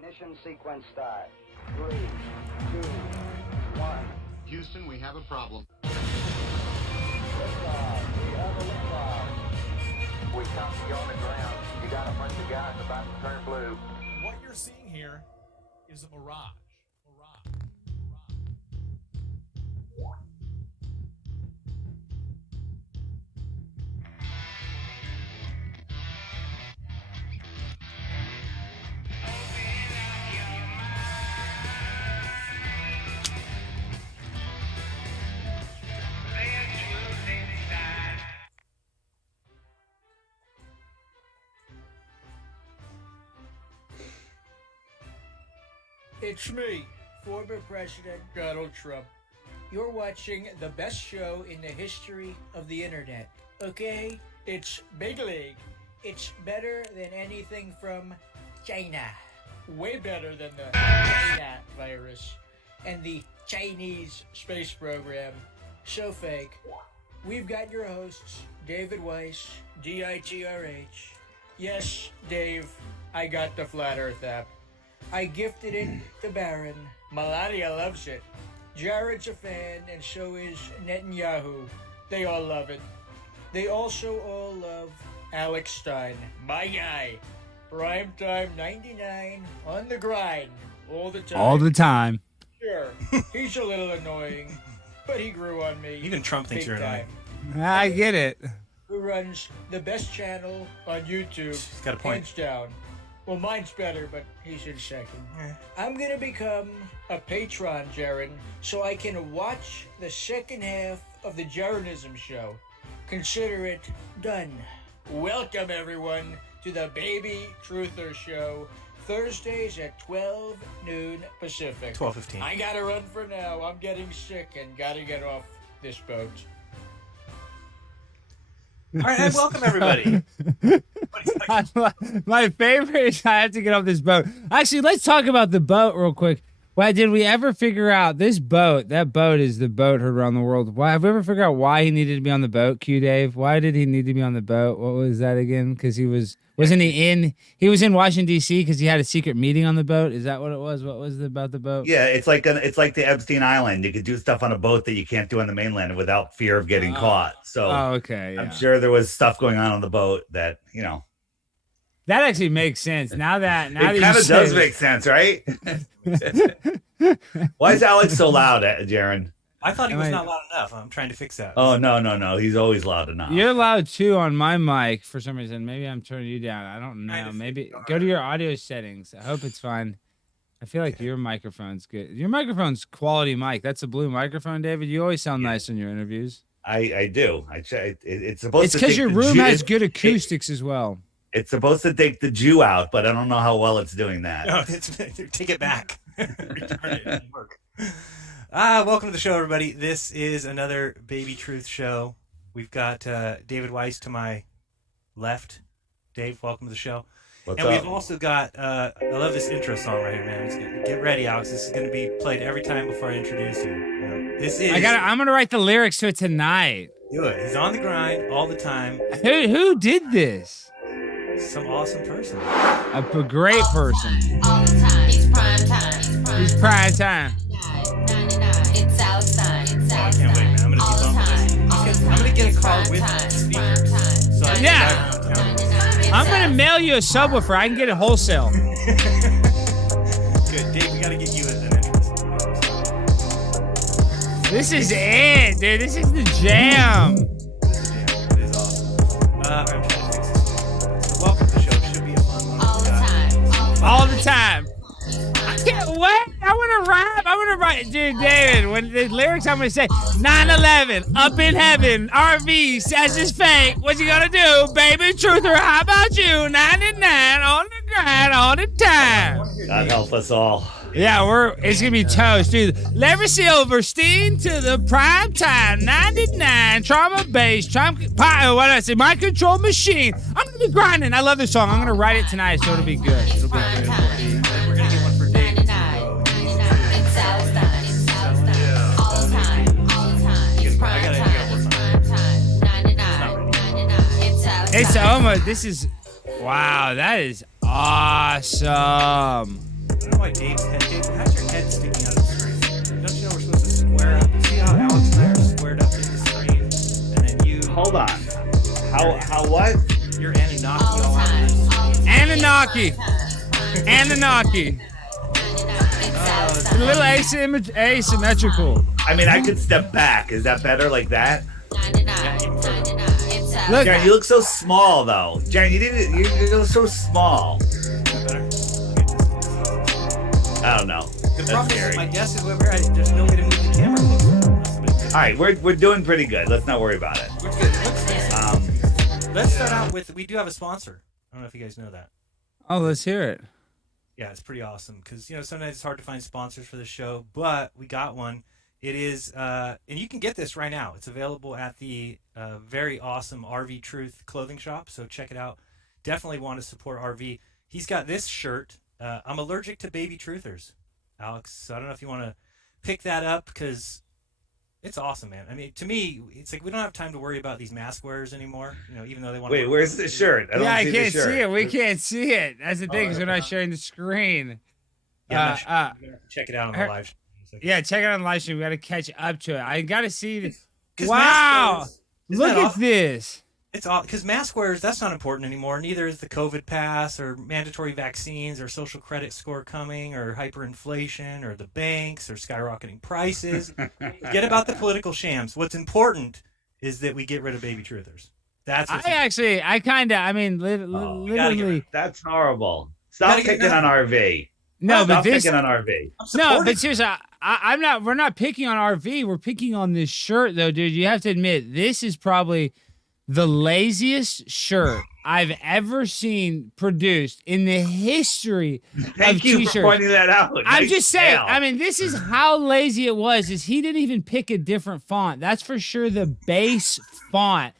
Ignition sequence start. 3, 2, 1. Houston, we have a problem. Liftoff. We have a liftoff. We copy you on the ground. You got a bunch of guys about to turn blue. What you're seeing here is a mirage. It's me, former President Donald Trump. You're watching the best show in the history of the internet, okay? It's Big League. It's better than anything from China. Way better than the China virus and the Chinese space program. So fake. We've got your hosts, David Weiss, DITRH. Yes, Dave, I got the Flat Earth app. I gifted it to Baron. Melania loves it. Jared's a fan, and so is Netanyahu. They all love it. They also all love Alex Stein, my guy. Primetime 99 on the grind all the time. All the time. Sure, he's a little annoying, but he grew on me. Even Trump thinks you're annoying. I get it. Who runs the best channel on YouTube? He's got a point. Hands down. Well, mine's better, but he's in second. I'm going to become a patron, Jeran, so I can watch the second half of the Jeranism show. Consider it done. Welcome, everyone, to the Baby Truther Show, Thursdays at 12 noon Pacific. 12:15. I got to run for now. I'm getting sick and got to get off this boat. All right, and welcome everybody. My favorite is I have to get off this boat. Actually, let's talk about the boat real quick. Why did we ever figure out this boat? That boat is the boat heard around the world. Why have we ever figured out why he needed to be on the boat? Q Dave, why did he need to be on the boat? What was that again? Because he wasn't he in? He was in Washington D.C. because he had a secret meeting on the boat. Is that what it was? What was it about the boat? Yeah, it's like the Epstein Island. You could do stuff on a boat that you can't do on the mainland without fear of getting caught. So okay. Yeah. I'm sure there was stuff going on the boat that That actually makes sense. Now that it kind of does make sense, right? Why is Alex so loud, Jeran? I thought he was not loud enough. I'm trying to fix that. Oh, no. He's always loud enough. You're loud too on my mic for some reason. Maybe I'm turning you down. I don't know. Maybe go to your audio settings. I hope it's fine. I feel like your microphone's good. Your microphone's quality mic. That's a blue microphone, David. You always sound nice in your interviews. I do. It's supposed It's to. because your room has good acoustics as well. It's supposed to take the Jew out, but I don't know how well it's doing that. No, take it back. Welcome to the show, everybody. This is another Baby Truth show. We've got David Weiss to my left. Dave, welcome to the show. What's and up? We've also got, I love this intro song right here, man. Get ready, Alex. This is going to be played every time before I introduce you. This is. I'm gonna write the lyrics to it tonight. Do it. He's on the grind all the time. Who did this? Some awesome person. A great person. All the time. He's prime time. He's prime time. 99. It's outside. I can't wait, man. I'm going to debunk this. I'm going to get a car with speakers. So I can Yeah. drive around town. I'm gonna mail you a subwoofer. I can get it wholesale. Good. Dave, we got to get you an entrance. This is it, dude. This is the jam. This is jam. It is awesome. I'm trying to fix this. So welcome to the show. It should be a fun one. All the time. All the time. I can't wait. I want to rap. I want to write. Dude, David, when the lyrics I'm going to say, 9/11, up in heaven, RV says it's fake. What you going to do? Baby Truther, how about you? 99 on the grind all the time. God help us all. Yeah, it's going to be toast, dude. Larry Silverstein to the prime time, 99, trauma bass, what did I say? My control machine. I'm going to be grinding. I love this song. I'm going to write it tonight, so it'll be good. It'll be good. We're going to get one for Dave. 99. It's outside. All the time. He's prime time. 99. It's outside. It's almost, wow, that is awesome. don't know why Dave's head. Dave, how's your head sticking out of the screen? Don't you know we're supposed to square up? See how Alex and I are squared up in the screen, and then you. Hold on. How what? You're Anunnaki All the all time. over this. All the time. Anunnaki. Anunnaki. It's A little asymmetrical. I mean, I could step back. Is that better like that? 99. Look- Jeran, you look so small though. Jeran, you look so small. Is that better? I don't know. The That's problem is scary. my desk is over here. There's no way to move the camera closer. That's the big thing. All right, we're doing pretty good. Let's not worry about it. We're good. Let's start out with, we do have a sponsor. I don't know if you guys know that. Oh, let's hear it. Yeah, it's pretty awesome because, sometimes it's hard to find sponsors for the show, but we got one. It is, and you can get this right now. It's available at the very awesome RV Truth clothing shop, so check it out. Definitely want to support RV. He's got this shirt. I'm allergic to baby truthers, Alex. So I don't know if you want to pick that up because it's awesome, man. I mean, to me, it's like we don't have time to worry about these mask wearers anymore. Even though they want. Wait, where's the shirt? I don't I see can't the shirt. see it. We can't see it. That's the thing, because we're not sharing the screen. Yeah, check it out on the live. Yeah, check it out on the live stream. We got to catch up to it. I got to see this. 'Cause Wow. mask wearers- isn't Look that at awesome? this. It's all because mask wearers, that's not important anymore. Neither is the COVID pass or mandatory vaccines or social credit score coming or hyperinflation or the banks or skyrocketing prices. Forget about the political shams. What's important is that we get rid of baby truthers. That's what's Literally. That's horrible. Stop Gotta get picking on RV. No, but Stop this. picking on RV. I'm No, supportive. but seriously, I'm not. We're not picking on RV. We're picking on this shirt, though, dude. You have to admit, this is probably the laziest shirt I've ever seen produced in the history Thank of you t-shirts. for pointing that out. I'm Nice just saying. sale. I mean, this is how lazy it was. Is he didn't even pick a different font. That's for sure. The base font,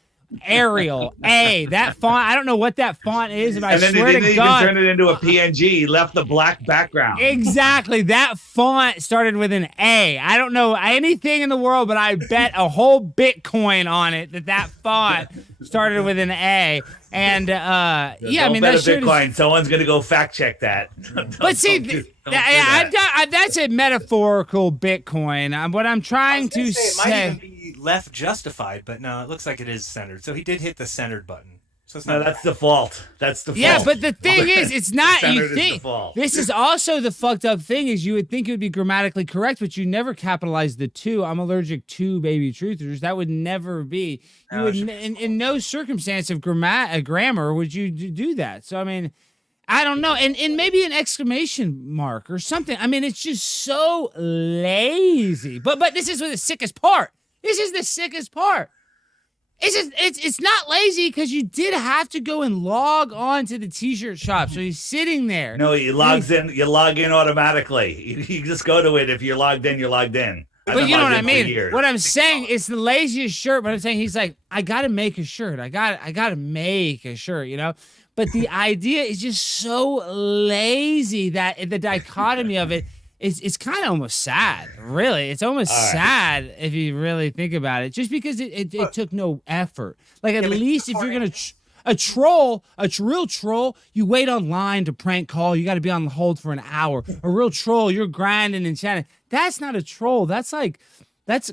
Arial A. That font. I don't know what that font is, but I and then swear they to didn't God. even turn it into a PNG. He left the black background. Exactly. That font started with an A. I don't know anything in the world, but I bet a whole Bitcoin on it that font started with an A. And yeah, I Don't mean bet that a shirt Bitcoin. is. Someone's gonna go fact check that. But see, Don't do that. that's a metaphorical Bitcoin. What I'm trying to it might even say. be left justified, but no, it looks like it is centered. So he did hit the centered button. So it's No, not that's default. That's default. Yeah, but the thing is, it's not. You Centered is think default. this is also the fucked up thing is you would think it would be grammatically correct, but you never capitalize the two. I'm allergic to baby truthers. That would never be. You No, would it should in no circumstance of grammar would you do that. So I mean, I don't know, and maybe an exclamation mark or something. I mean, it's just so lazy. But this is the sickest part. This is the sickest part. It's not lazy because you did have to go and log on to the t-shirt shop. So he's sitting there. No, you log in automatically. You just go to it. If you're logged in, you're logged in. I've But been you know logged what I in for mean? years. What I'm saying is the laziest shirt, but I'm saying he's like, I gotta make a shirt. I gotta make a shirt, But the idea is just so lazy that the dichotomy of it it's kind of almost sad, really. It's almost sad if you really think about it, just because it took no effort. Like at least if you're gonna a real troll, you wait online to prank call. You got to be on hold for an hour. A real troll, you're grinding and chatting. That's not a troll. That's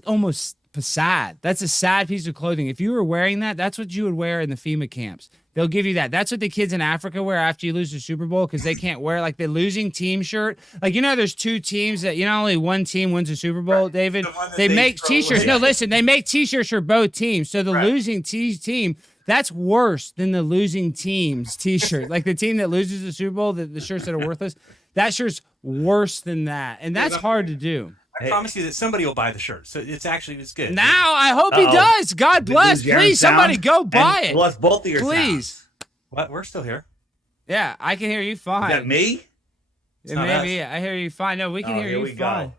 almost sad. That's a sad piece of clothing. If you were wearing that, that's what you would wear in the FEMA camps. They'll give you that. That's what the kids in Africa wear after you lose the Super Bowl because they can't wear like the losing team shirt. Like, there's two teams that, only one team wins the Super Bowl, David. They make t-shirts. No, listen, they make t-shirts for both teams. So the losing team, that's worse than the losing team's t-shirt. Like the team that loses the Super Bowl, the shirts that are worthless, that shirt's worse than that. And that's hard to do. I promise you that somebody will buy the shirt. So it's good. Now I hope he does. God bless. Did Jeran Please, somebody sound? go buy And it. Bless both of your Please. sounds. What? We're still here. Yeah, I can hear you Is fine. that me? It's not Maybe I hear you fine. No, we can hear here you we fine. go.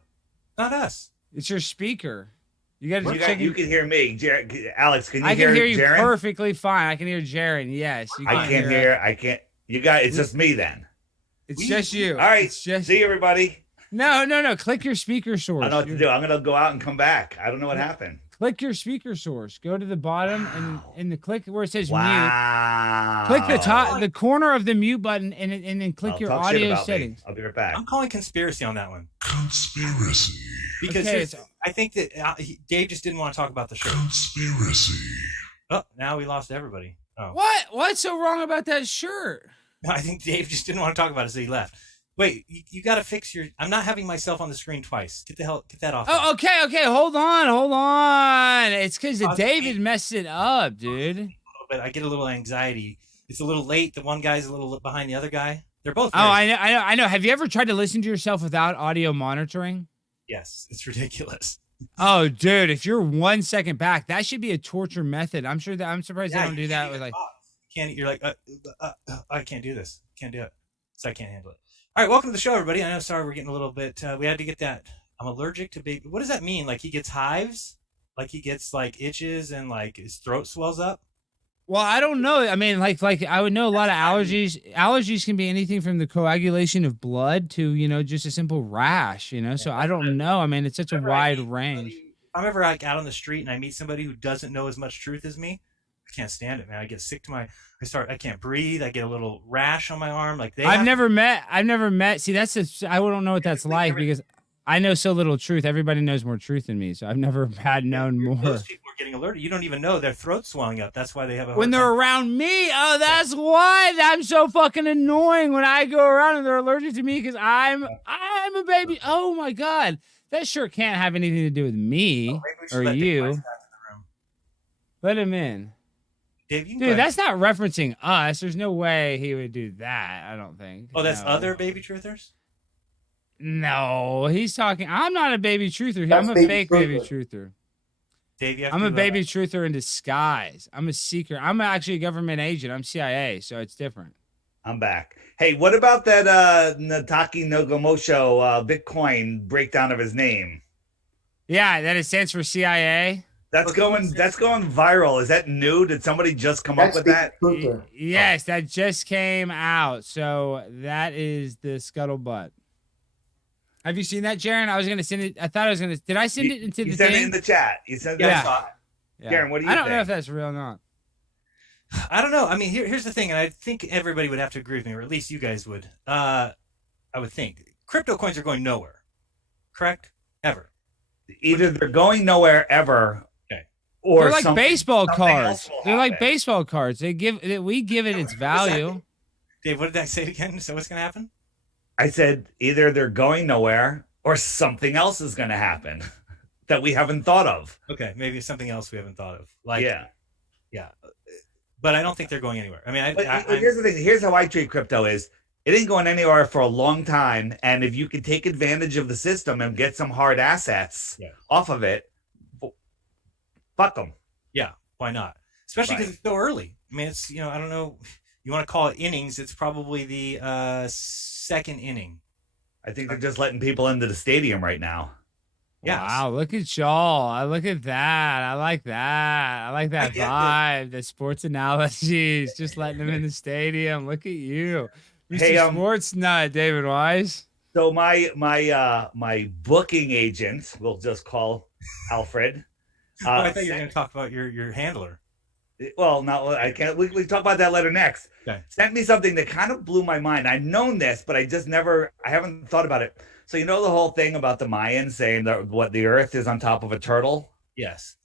Not us. It's your speaker. You got to You can hear me. Alex, can you I hear can hear you Jeran? perfectly fine. I can hear Jeran. Yes, you I can't hear. I can't. You got. It's just me then. It's just you. All right. It's just See you, everybody. No. Click your speaker source. I know what to do. I'm gonna go out and come back. I don't know what happened. click your speaker source. Go to the bottom and in the click where it says mute. Wow. Click the top, the corner of the mute button, and then click Oh, your talk shit audio about me. settings. I'll be right back. I'm calling conspiracy on that one. Conspiracy. Because Okay, I think that Dave just didn't want to talk about the show. Conspiracy. Oh, now we lost everybody. Oh, What? What's so wrong about that shirt? no, I think Dave just didn't want to talk about it, so he left. Wait, you got to fix your. I'm not having myself on the screen twice. Get that off. Oh, okay. Hold on. It's because Pause the David game. messed it up, dude. But I get a little anxiety. It's a little late. The one guy's a little behind the other guy. They're both. Oh, I know. Have you ever tried to listen to yourself without audio monitoring? Yes, it's ridiculous. Oh, dude, if you're 1 second back, that should be a torture method. I'm surprised they don't do that with like. You're like, I can't do this. Can't do it. So I can't handle it. All right, welcome to the show, everybody. I know, sorry, we're getting a little bit. We had to get that. I'm allergic to baby. What does that mean? Like he gets hives? Like he gets like itches and like his throat swells up? Well, I don't know. I mean, like I would know a lot of allergies. Allergies can be anything from the coagulation of blood to just a simple rash. So I don't know. I mean, it's such a wide range. If I'm ever like out on the street and I meet somebody who doesn't know as much truth as me, I can't stand it, man. I get sick to my. I can't breathe. I get a little rash on my arm. Like I've never met. See, I don't know what that's like because I know so little truth. Everybody knows more truth than me, so I've never known more. Those people are getting alerted. You don't even know their throat's swelling up. That's why they have a. When they're around me, that's why I'm so fucking annoying when I go around and they're allergic to me because I'm a baby. Oh my god, that sure can't have anything to do with me or you. Let him in. Dave, dude, that's not referencing us. There's no way he would do that. I don't think. Oh, that's other baby truthers? No, he's talking. I'm not a baby truther. I'm a fake baby truther. Dave, I'm a baby truther in disguise. I'm a seeker. I'm actually a government agent. I'm CIA, so it's different. I'm back. Hey, what about that Nataki Nogomosho Bitcoin breakdown of his name? Yeah, that it stands for CIA. That's going viral. Is that new? Did somebody just come up with that? Yes, that just came out. So that is the scuttlebutt. Have you seen that, Jeran? I was gonna send it. I thought I was gonna. Did I send it into the thing? You sent it in the chat. You said yeah. Yeah. Jeran, what do you think? I don't know if that's real or not. I don't know. I mean, here's the thing, and I think everybody would have to agree with me, or at least you guys would. I would think crypto coins are going nowhere. Correct? Ever. Either they're going nowhere ever. Or they're like baseball cards. They're like baseball cards. We give it its value. Dave, what did I say again? So what's going to happen? I said either they're going nowhere or something else is going to happen that we haven't thought of. Okay, maybe something else we haven't thought of. Like yeah. But I don't think they're going anywhere. I mean, here's the thing. Here's how I treat crypto: is it ain't going anywhere for a long time, and if you can take advantage of the system and get some hard assets off of it. Fuck them. Yeah, why not? Especially because it's so early. I mean, it's, I don't know. You want to call it innings. It's probably the second inning. I think they're just letting people into the stadium right now. Yes. Wow, look at y'all. I look at that. I like that. I like that vibe. The sports analogies. Just letting them in the stadium. Look at you. Mr. Sports Nut, David Weiss. So my booking agent, we'll just call Alfred. I thought you were going to talk about your handler. Well, no, I can't. We talk about that later next. Okay. Sent me something that kind of blew my mind. I've known this, but I haven't thought about it. So the whole thing about the Mayans saying that the Earth is on top of a turtle? Yes.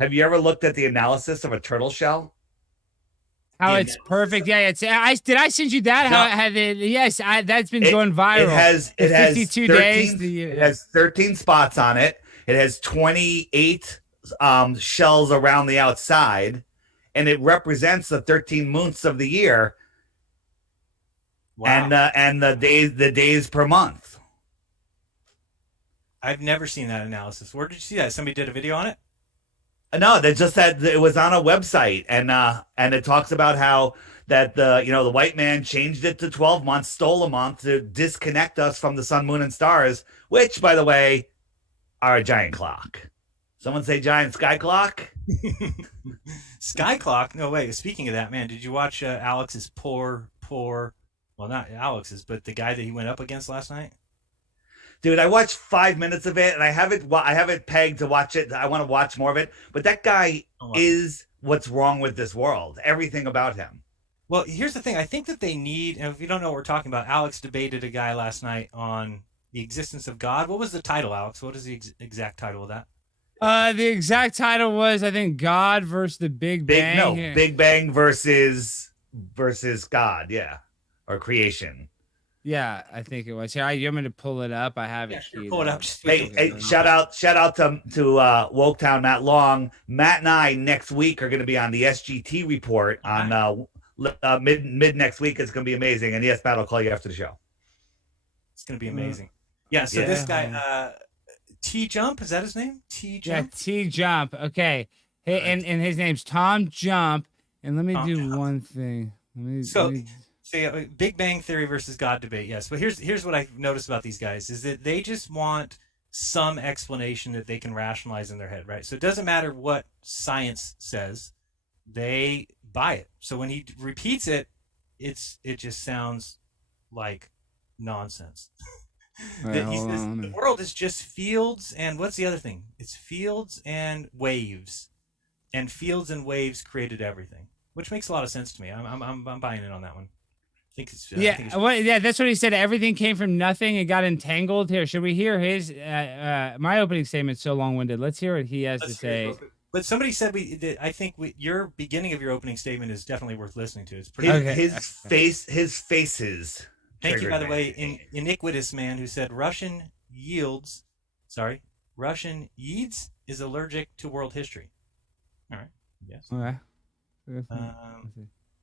Have you ever looked at the analysis of a turtle shell? How it's perfect. Yeah, did I send you that? No. How it had it? Yes, that's been going viral. It has 52 13, days. It has 13 spots on it. It has 28 shells around the outside, and it represents the 13 months of the year. Wow. And the days per month. I've never seen that analysis. Where did you see that? Somebody did a video on it? No, they just said it was on a website, and it talks about how that the white man changed it to 12 months, stole a month to disconnect us from the sun, moon, and stars, which, by the way, are a giant clock. Someone say giant sky clock? Sky clock? No way. Speaking of that, man, did you watch Alex's poor, well, not Alex's, but the guy that he went up against last night? Dude, I watched 5 minutes of it, and I have it pegged to watch it. I want to watch more of it. But that guy is what's wrong with this world. Everything about him. Well, here's the thing. I think that they need, and if you don't know what we're talking about, Alex debated a guy last night on the existence of God. What was the title, Alex? What is the exact title of that? The exact title was, I think, God versus the Big Bang. Big Bang versus God, yeah, or creation. Yeah, I think it was. Here, you want me to pull it up? I have it. Sure, pull it up. Hey, shout out to Woketown, Matt Long. Matt and I next week are going to be on the SGT report on mid next week. It's going to be amazing. And yes, Matt, I'll call you after the show. It's going to be amazing. Yeah. So this guy, T Jump, is that his name? T Jump. Yeah, T Jump. Okay. Hey, and his name's Tom Jump. And let me do one thing. Big Bang Theory versus God debate. Yes, but here's what I've noticed about these guys is that they just want some explanation that they can rationalize in their head, right? So it doesn't matter what science says, they buy it. So when he repeats it, it just sounds like nonsense. The world is just fields and what's the other thing? It's fields and waves, and fields and waves created everything, which makes a lot of sense to me. I'm buying in on that one. That's what he said. Everything came from nothing and got entangled. Here, should we hear his? My opening statement's so long-winded. Let's hear what he has to say. But somebody said I think your beginning of your opening statement is definitely worth listening to. It's pretty. His faces. Thank you, by the way, iniquitous man who said Russian Yeats is allergic to world history. All right. Yes. Okay. Let's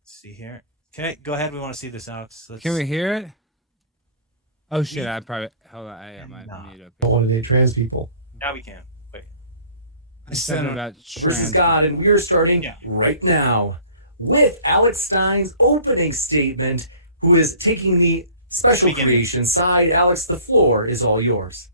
see here. Okay, go ahead. We want to see this, Alex. Can we hear it? Oh shit! I probably hold on. I might mute up. Don't want to date trans people. Now we can. Wait. I said about versus God, and we are starting right now with Alex Stein's opening statement, who is taking the special creation side. Alex, the floor is all yours.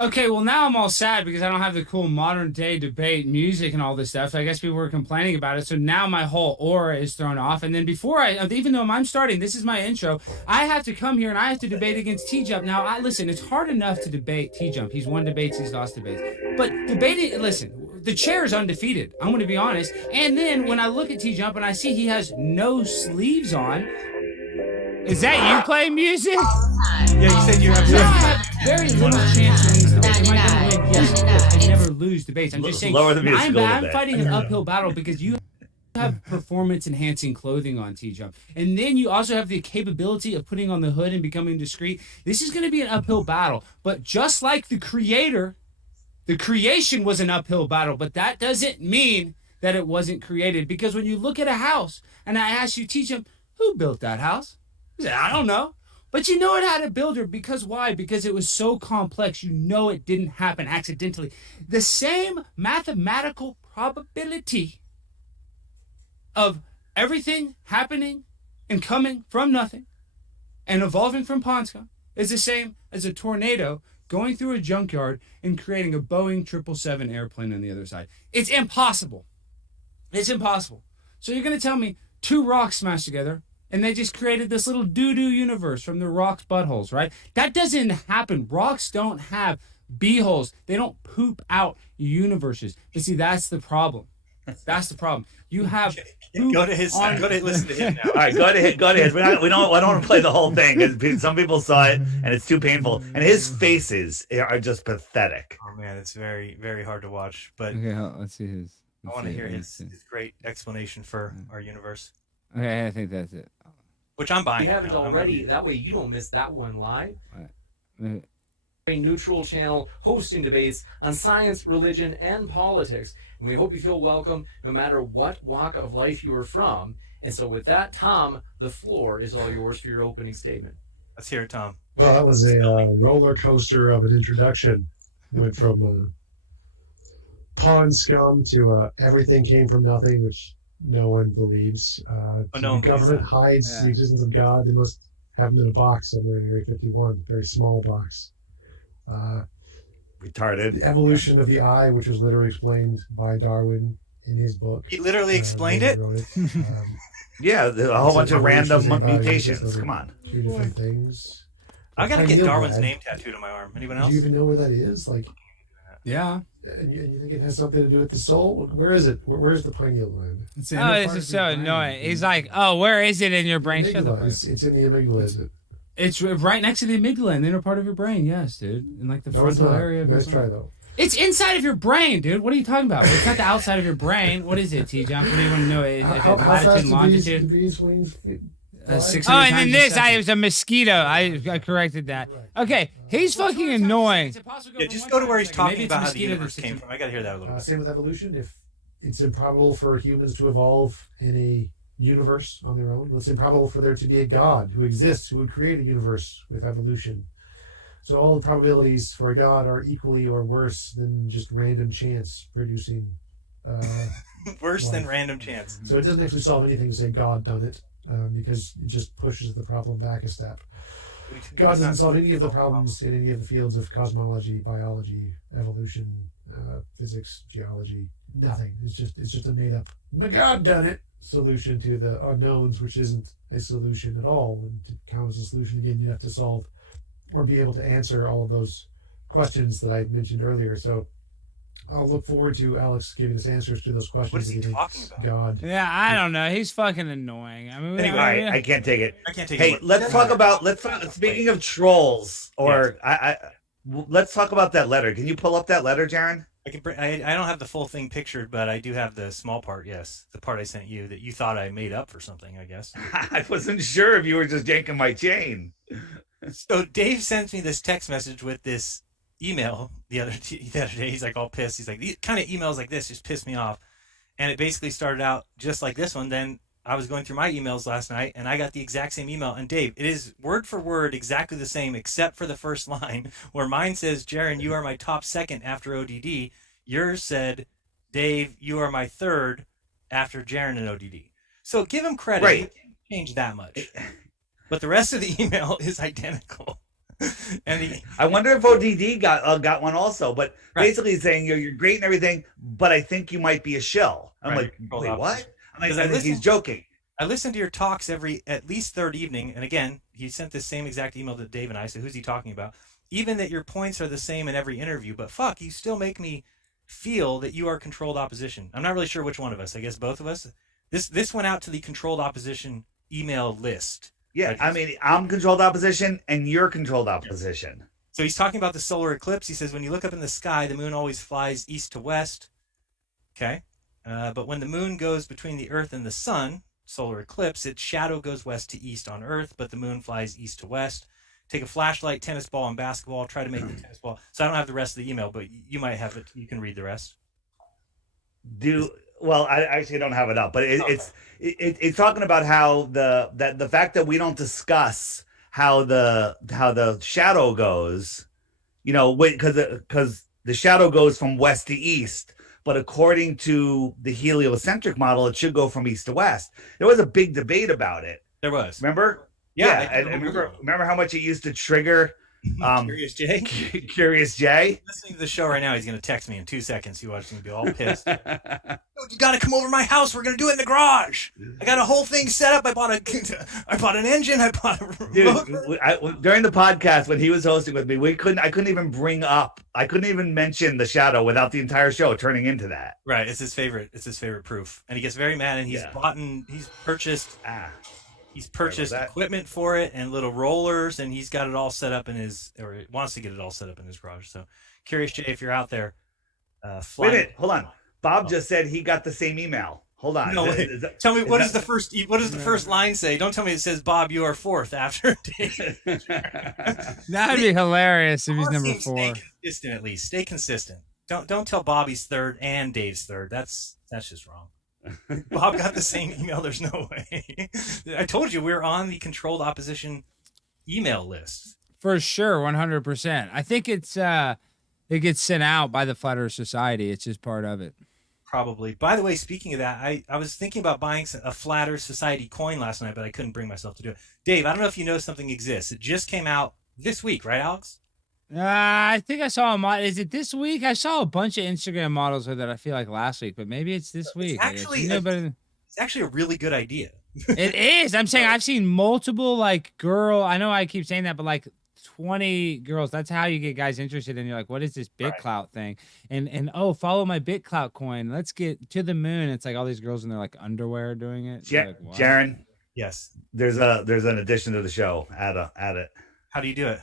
Okay, well now I'm all sad because I don't have the cool modern day debate music and all this stuff. I guess people were complaining about it, so now my whole aura is thrown off. And then even though I'm starting, this is my intro, I have to come here and I have to debate against T-Jump. Now, listen, it's hard enough to debate T-Jump. He's won debates, he's lost debates. But debating, listen, the chair is undefeated. I'm going to be honest. And then when I look at T-Jump and I see he has no sleeves on, is that you playing music? Yeah, you said you have. I have very little chance in these debates. Am I going to win? Yes, of course. I never lose debates. I'm just saying, I'm fighting an uphill battle because you have performance-enhancing clothing on T-Jump. And then you also have the capability of putting on the hood and becoming discreet. This is going to be an uphill battle. But just like the creation was an uphill battle. But that doesn't mean that it wasn't created. Because when you look at a house, and I ask you, T-Jump, who built that house? I don't know. But you know it had a builder. Because why? Because it was so complex. You know it didn't happen accidentally. The same mathematical probability of everything happening and coming from nothing and evolving from Ponscom is the same as a tornado going through a junkyard and creating a Boeing 777 airplane on the other side. It's impossible. It's impossible. So you're going to tell me two rocks smashed together and they just created this little doo-doo universe from the rock's buttholes, right? That doesn't happen. Rocks don't have beeholes. They don't poop out universes. But see, that's the problem. That's the problem. You have go to listen to him now. All right, go to his. I don't want to play the whole thing because some people saw it and it's too painful. And his faces are just pathetic. Oh man, it's very, very hard to watch. But okay, let's see his. I want to hear his great explanation for our universe. Okay, I think that's it. Which I'm buying. If you haven't already, that way you don't miss that one live. Right. A neutral channel hosting debates on science, religion, and politics. And we hope you feel welcome no matter what walk of life you are from. And so with that, Tom, the floor is all yours for your opening statement. Let's hear it, Tom. Well, that was a roller coaster of an introduction. Went from pond scum to everything came from nothing, which no one believes. The government hides the existence of God. They must have him in a box somewhere in Area 51, very small box. Retarded. The evolution of the eye, which was literally explained by Darwin in his book. He literally explained it? Yeah, a whole bunch of random mutations. Come on. Two different things. I gotta get pineal Darwin's gland. name tattooed on my arm. Anyone Do else? you even know where that is? Like, Yeah. and you think it has something to do with the soul? Where is it? Where's the pineal gland? Oh, this is so annoying. He's like, oh, where is it in your brain? Shut the Amygdala. fuck. It's in the amygdala, isn't it? It's right next to the amygdala, in the inner part of your brain. Yes, dude. In like the No, it's frontal not. area of your Nice brain. try, though. It's inside of your brain, dude. What are you talking about? It's not the outside of your brain. What is it, T-Jump? What do you want to know? How fast Latitude, do longitude? the bees' wings fly? 600 Oh, and then times a this, second. it was a mosquito. I corrected that. Okay, he's fucking annoying. Yeah, just go to where he's talking Maybe it's a about how the mosquito universe that came from. I gotta hear that a little bit. Same with evolution. If it's improbable for humans to evolve in a universe on their own, it's improbable for there to be a God who exists who would create a universe with evolution. So all the probabilities for a God are equally or worse than just random chance producing. Worse than life. random chance. So it doesn't actually solve anything to say God done it, because it just pushes the problem back a step. God doesn't solve any of the problems in any of the fields of cosmology, biology, evolution, physics, geology. Nothing. It's just a made up God done it solution to the unknowns, which isn't a solution at all. And to count as a solution again, you have to solve or be able to answer all of those questions that I mentioned earlier. So I'll look forward to Alex giving us answers to those questions. What is he that talking thinks about? God. Yeah, I don't know. He's fucking annoying. I mean, Anyway, All right, I can't take it. I can't take Hey, it. let's talk about speaking of trolls, or let's talk about that letter. Can you pull up that letter, Jeran? I don't have the full thing pictured, but I do have the small part. Yes, the part I sent you that you thought I made up for something. I guess. I wasn't sure if you were just yanking my chain. So Dave sends me this text message with this email the other day. He's like all pissed. He's like, these kind of emails like this just piss me off. And it basically started out just like this one. Then I was going through my emails last night and I got the exact same email. And Dave, it is word for word exactly the same except for the first line where mine says, Jeran, you are my top second after ODD. Yours said, Dave, you are my third after Jeran and ODD. So give him credit. Right. He didn't change that much. But the rest of the email is identical. And I wonder if ODD got one also, but Right. basically saying you're great and everything, but I think you might be a shill. I'm Right, like, controlled wait, what? opposition. I'm like, 'Cause I I think he's listened- joking. I listen to your talks at least third evening. And again, he sent this same exact email to Dave and I. So who's he talking about? Even that your points are the same in every interview, but fuck, you still make me feel that you are controlled opposition. I'm not really sure which one of us. I guess both of us. This went out to the controlled opposition email list. Yeah, Right. I mean, I'm controlled opposition and you're controlled opposition. So he's talking about the solar eclipse. He says, when you look up in the sky, the moon always flies east to west. Okay. But when the moon goes between the earth and the sun, solar eclipse, its shadow goes west to east on earth, but the moon flies east to west. Take a flashlight, tennis ball, and basketball. Try to make the tennis ball. So I don't have the rest of the email, but you might have it. You can read the rest. Well, I actually don't have it up, but it's talking about how the fact that we don't discuss how the shadow goes, because the shadow goes from west to east, but according to the heliocentric model, it should go from east to west. There was a big debate about it. There was. Remember? Yeah, I and remember how much it used to trigger Curious Jay. Curious Jay. Listening to the show right now, he's going to text me in 2 seconds. He watches me be all pissed. You got to come over to my house. We're going to do it in the garage. I got a whole thing set up. I bought an engine. I bought a Dude, during the podcast when he was hosting with me, I couldn't even mention the shadow without the entire show turning into that. Right, it's his favorite proof, and he gets very mad. And he's purchased equipment for it and little rollers, and he's got it all set up or wants to get it all set up in his garage. So, Curious Jay, if you're out there, wait a minute, hold on. Bob just said he got the same email. Hold on. No, wait. Tell me what does the first line say? Don't tell me it says Bob, you are fourth after Dave. That'd be hilarious if he's number 4. Stay consistent, at least. Stay consistent. Don't tell Bobby's third and Dave's third. That's just wrong. Bob got the same email. There's no way. I told you we're on the controlled opposition email list. For sure, 100%. I think it gets sent out by the Flat Earth Society. It's just part of it. Probably. By the way, speaking of that, I was thinking about buying a Flat Earth Society coin last night, but I couldn't bring myself to do it. Dave, I don't know if you know something exists. It just came out this week, right, Alex? I think I saw a model. Is it this week? I saw a bunch of Instagram models with it, I feel like last week, but maybe it's this week. It's actually a really good idea. It is. I'm saying I've seen multiple, I know I keep saying that, but 20 girls. That's how you get guys interested. And you're like, what is this bit Right. clout thing? And oh, follow my bit clout coin. Let's get to the moon. It's like all these girls in their like underwear doing it. You're like, what? Jeran, Yes. there's an addition to the show. Add it. How do you do it?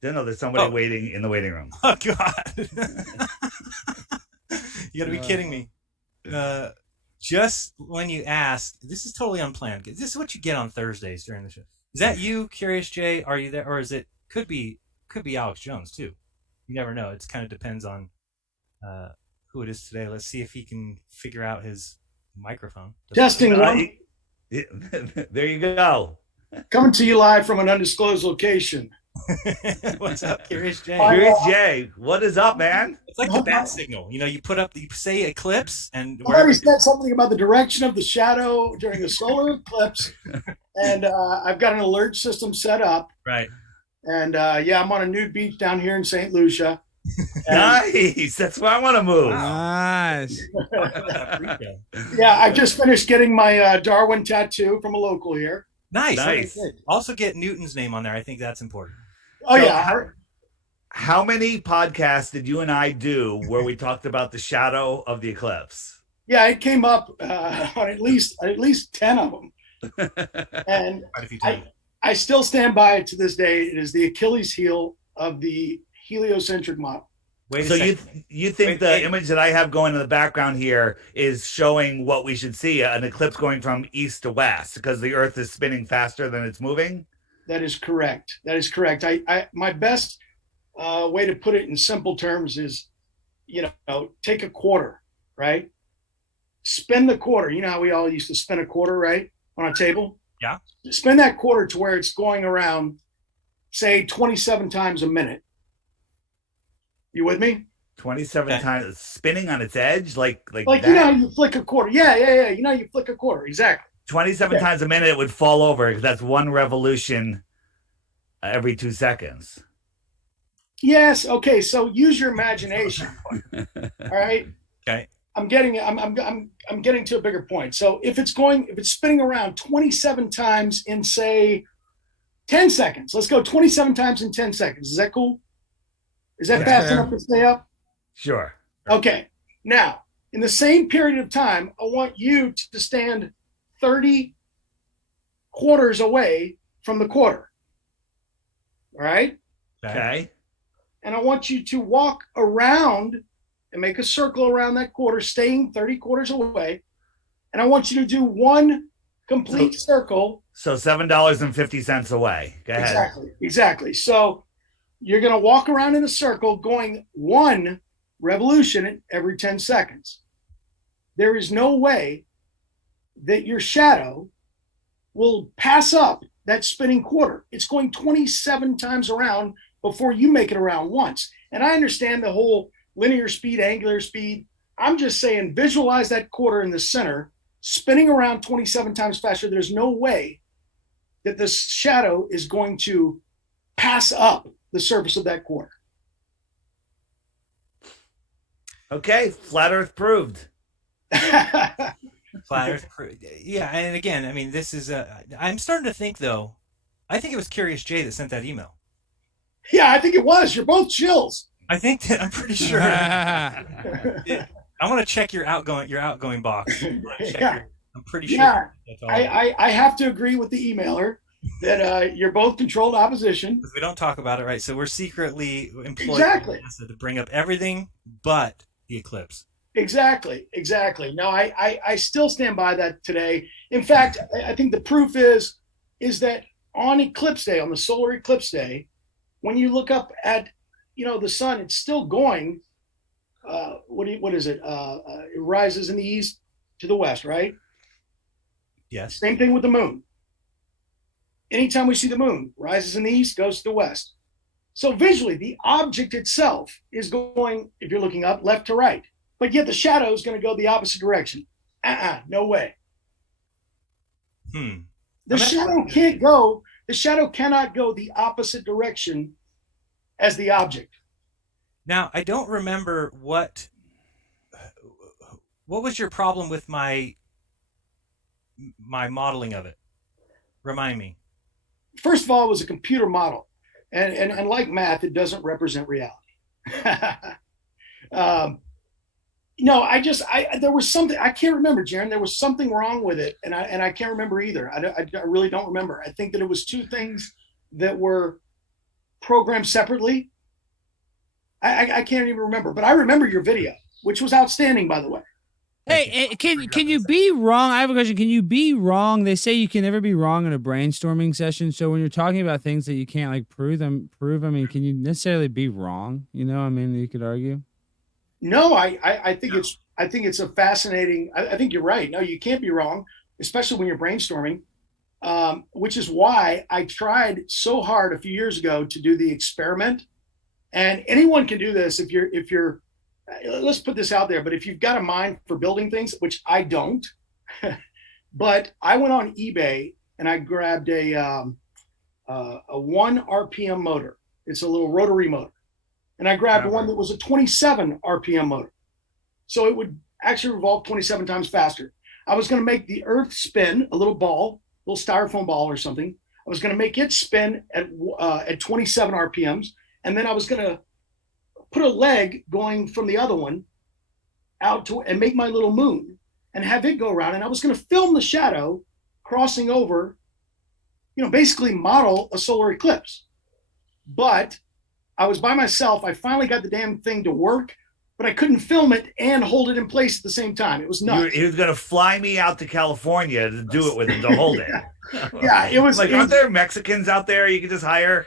There's somebody waiting in the waiting room. Oh God! You gotta be kidding me. Just when you asked, this is totally unplanned. This is what you get on Thursdays during the show. Is that you, Curious Jay? Are you there, or is it could be Alex Jones too? You never know. It kind of depends on who it is today. Let's see if he can figure out his microphone. Testing one. There you go. Coming to you live from an undisclosed location. What's up, Curious Jay? Curious Jay, what is up, man? It's like the bat signal. You know, you say eclipse, and Somebody said something about the direction of the shadow during the solar eclipse, and I've got an alert system set up. Right. And I'm on a nude beach down here in St. Lucia. Nice. That's where I want to move. Nice. Yeah, I just finished getting my Darwin tattoo from a local here. Nice. Also get Newton's name on there. I think that's important. Oh, yeah. How many podcasts did you and I do where we talked about the shadow of the eclipse? Yeah, it came up on at least 10 of them. And Quite a few times. I still stand by it to this day. It is the Achilles heel of the heliocentric model. So you think the image that I have going in the background here is showing what we should see, an eclipse going from east to west because the Earth is spinning faster than it's moving? That is correct. My best way to put it in simple terms is, take a quarter, right? Spin the quarter. You know how we all used to spin a quarter, right? On a table? Yeah. Spin that quarter to where it's going around, say, 27 times a minute. You with me? 27 times spinning on its edge, like that? You know, you flick a quarter. Yeah. You know, you flick a quarter. Exactly. 27 times a minute, it would fall over because that's one revolution every 2 seconds. Yes. Okay. So use your imagination. All right. Okay. I'm getting to a bigger point. So if it's spinning around 27 times in, say, 10 seconds, let's go 27 times in 10 seconds. Is that cool? Is that fast enough to stay up? Sure. Okay. Now, in the same period of time, I want you to stand 30 quarters away from the quarter. All right? Okay. And I want you to walk around and make a circle around that quarter, staying 30 quarters away. And I want you to do one complete circle. So $7.50 away. Go ahead. Exactly. So you're going to walk around in a circle going one revolution every 10 seconds. There is no way that your shadow will pass up that spinning quarter. It's going 27 times around before you make it around once. And I understand the whole linear speed, angular speed. I'm just saying visualize that quarter in the center, spinning around 27 times faster. There's no way that the shadow is going to pass up the surface of that quarter. Okay, flat Earth proved. Flat Earth proved. Yeah, and again, I mean, this is I'm starting to think though. I think it was Curious Jay that sent that email. Yeah, I think it was. You're both chills. I think that I'm pretty sure. I want to check your outgoing box. I'm pretty sure. Yeah, I have to agree with the emailer that you're both controlled opposition. Because we don't talk about it, right? So we're secretly employed to bring up everything but the eclipse. Exactly. No, I still stand by that today. In fact, I think the proof is that on eclipse day, on the solar eclipse day, when you look up at the sun, it's still going. What is it? It rises in the east to the west, right? Yes. Same thing with the moon. Anytime we see the moon, rises in the east, goes to the west. So visually, the object itself is going, if you're looking up, left to right. But yet the shadow is going to go the opposite direction. No way. The shadow cannot go the opposite direction as the object. Now, I don't remember what was your problem with my modeling of it? Remind me. First of all, it was a computer model. And like math, it doesn't represent reality. No, there was something I can't remember, Jeran. There was something wrong with it, and I can't remember either. I really don't remember. I think that it was two things that were programmed separately. I can't even remember, but I remember your video, which was outstanding, by the way. Hey, can you be wrong? I have a question. Can you be wrong? They say you can never be wrong in a brainstorming session. So when you're talking about things that you can't like prove, I mean, can you necessarily be wrong? You know, I mean, you could argue. No, I think it's a fascinating. I think you're right. No, you can't be wrong, especially when you're brainstorming. Which is why I tried so hard a few years ago to do the experiment. And anyone can do this if you're. Let's put this out there. But if you've got a mind for building things, which I don't, but I went on eBay and I grabbed a 1 RPM motor. It's a little rotary motor. And I grabbed one that was a 27 RPM motor. So it would actually revolve 27 times faster. I was going to make the earth spin, a little ball, a little styrofoam ball or something. I was going to make it spin at 27 RPMs. And then I was going to put a leg going from the other one out to and make my little moon and have it go around. And I was going to film the shadow crossing over, basically model a solar eclipse. But I was by myself. I finally got the damn thing to work, but I couldn't film it and hold it in place at the same time. It was nuts. He was going to fly me out to California to do it with him, to hold it. Yeah, it was like, aren't there Mexicans out there you could just hire?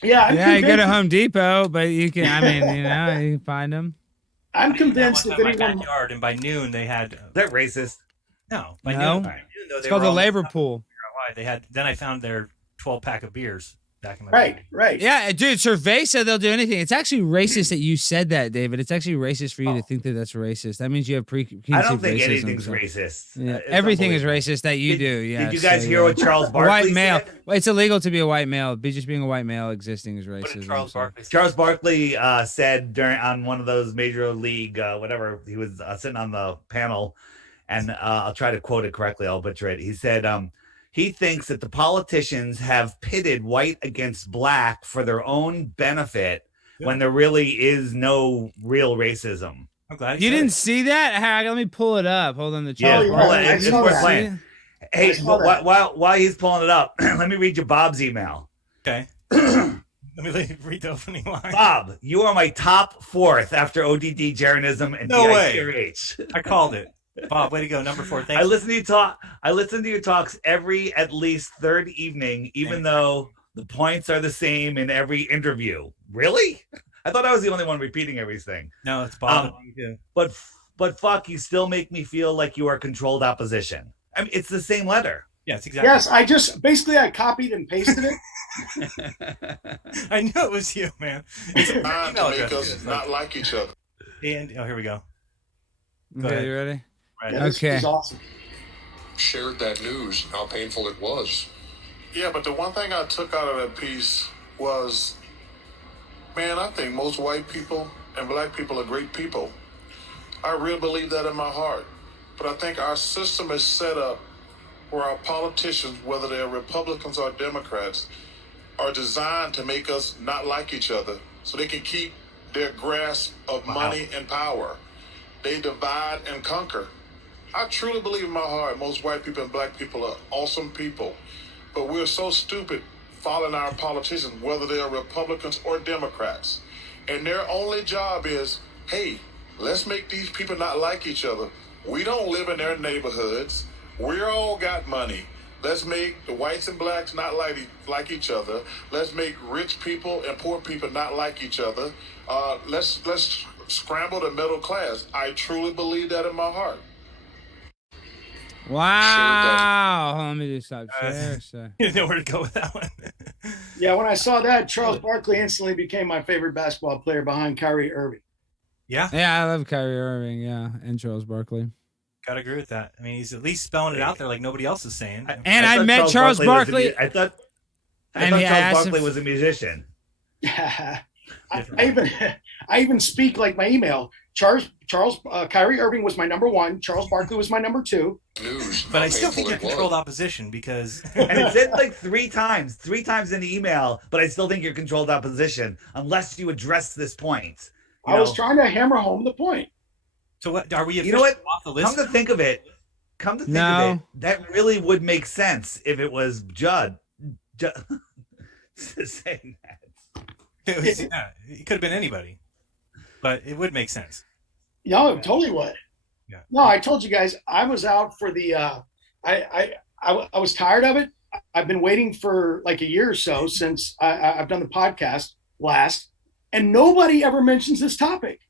Yeah, you go to Home Depot, but you can. I mean, you can find them. I'm convinced that my backyard, and by noon they had. They're racist. No, by noon it's called the labor pool. They had. Then I found their 12-pack of beers back in my right. Yeah, dude, Survey said they'll do anything. It's actually racist that you said that, David. It's actually racist for you to think that that's racist. That means you have preconceived I don't think racism, anything's so. racist. Yeah, everything is racist that you do. Yeah. Did you guys hear what Charles Barkley white male. said? Well, it's illegal to be a white male. Just being a white male existing is racism. Charles Barkley said on one of those major league whatever, he was sitting on the panel, and I'll try to quote it correctly. I'll butcher it. He said he thinks that the politicians have pitted white against black for their own benefit when there really is no real racism. I'm glad you didn't see that. Let me pull it up. Hold on, It's worth playing. Hey, while he's pulling it up, let me read you Bob's email. Okay. Let me read the opening line. Bob, you are my top 4th after ODD, Jeranism, and DICRH. I called it. Bob, way to go. Number 4. Thanks. I listen to your talks every at least 3rd evening, even though the points are the same in every interview. Really? I thought I was the only one repeating everything. No, it's Bob. But fuck, you still make me feel like you are controlled opposition. I mean, it's the same letter. Yes, exactly. Yes, I copied and pasted it. I knew it was you, man. It's to make us not like each other. And here we go. Okay, you ready? Right. Yeah, this is awesome. Shared that news, how painful it was. Yeah, but the one thing I took out of that piece was, man, I think most white people and black people are great people. I really believe that in my heart. But I think our system is set up where our politicians, whether they're Republicans or Democrats, are designed to make us not like each other so they can keep their grasp of money and power. They divide and conquer. I truly believe in my heart most white people and black people are awesome people, but we're so stupid following our politicians, whether they're Republicans or Democrats. And their only job is, hey, let's make these people not like each other. We don't live in their neighborhoods. We all got money. Let's make the whites and blacks not like each other. Let's make rich people and poor people not like each other. Let's scramble the middle class. I truly believe that in my heart. Wow. Let me just stop share. You didn't know where to go with that one. Yeah, when I saw that, Charles Barkley instantly became my favorite basketball player behind Kyrie Irving. Yeah? Yeah, I love Kyrie Irving, and Charles Barkley. Gotta agree with that. I mean, he's at least spelling it out there like nobody else is saying. I met Charles Barkley. I thought Charles Barkley was a musician. I even speak like my email. Kyrie Irving was my number 1. Charles Barkley was my number 2. News. But I still think you're controlled opposition because and it said like three times in the email, but I still think you're controlled opposition unless you address this point. I was trying to hammer home the point. So what are we? You know what? Off the list? Come to think of it, that really would make sense if it was Judd saying that. It could have been anybody, but it would make sense. No, it totally would. Yeah. No, I told you guys I was out for the. I was tired of it. I've been waiting for like a year or so since I've done the podcast last, and nobody ever mentions this topic.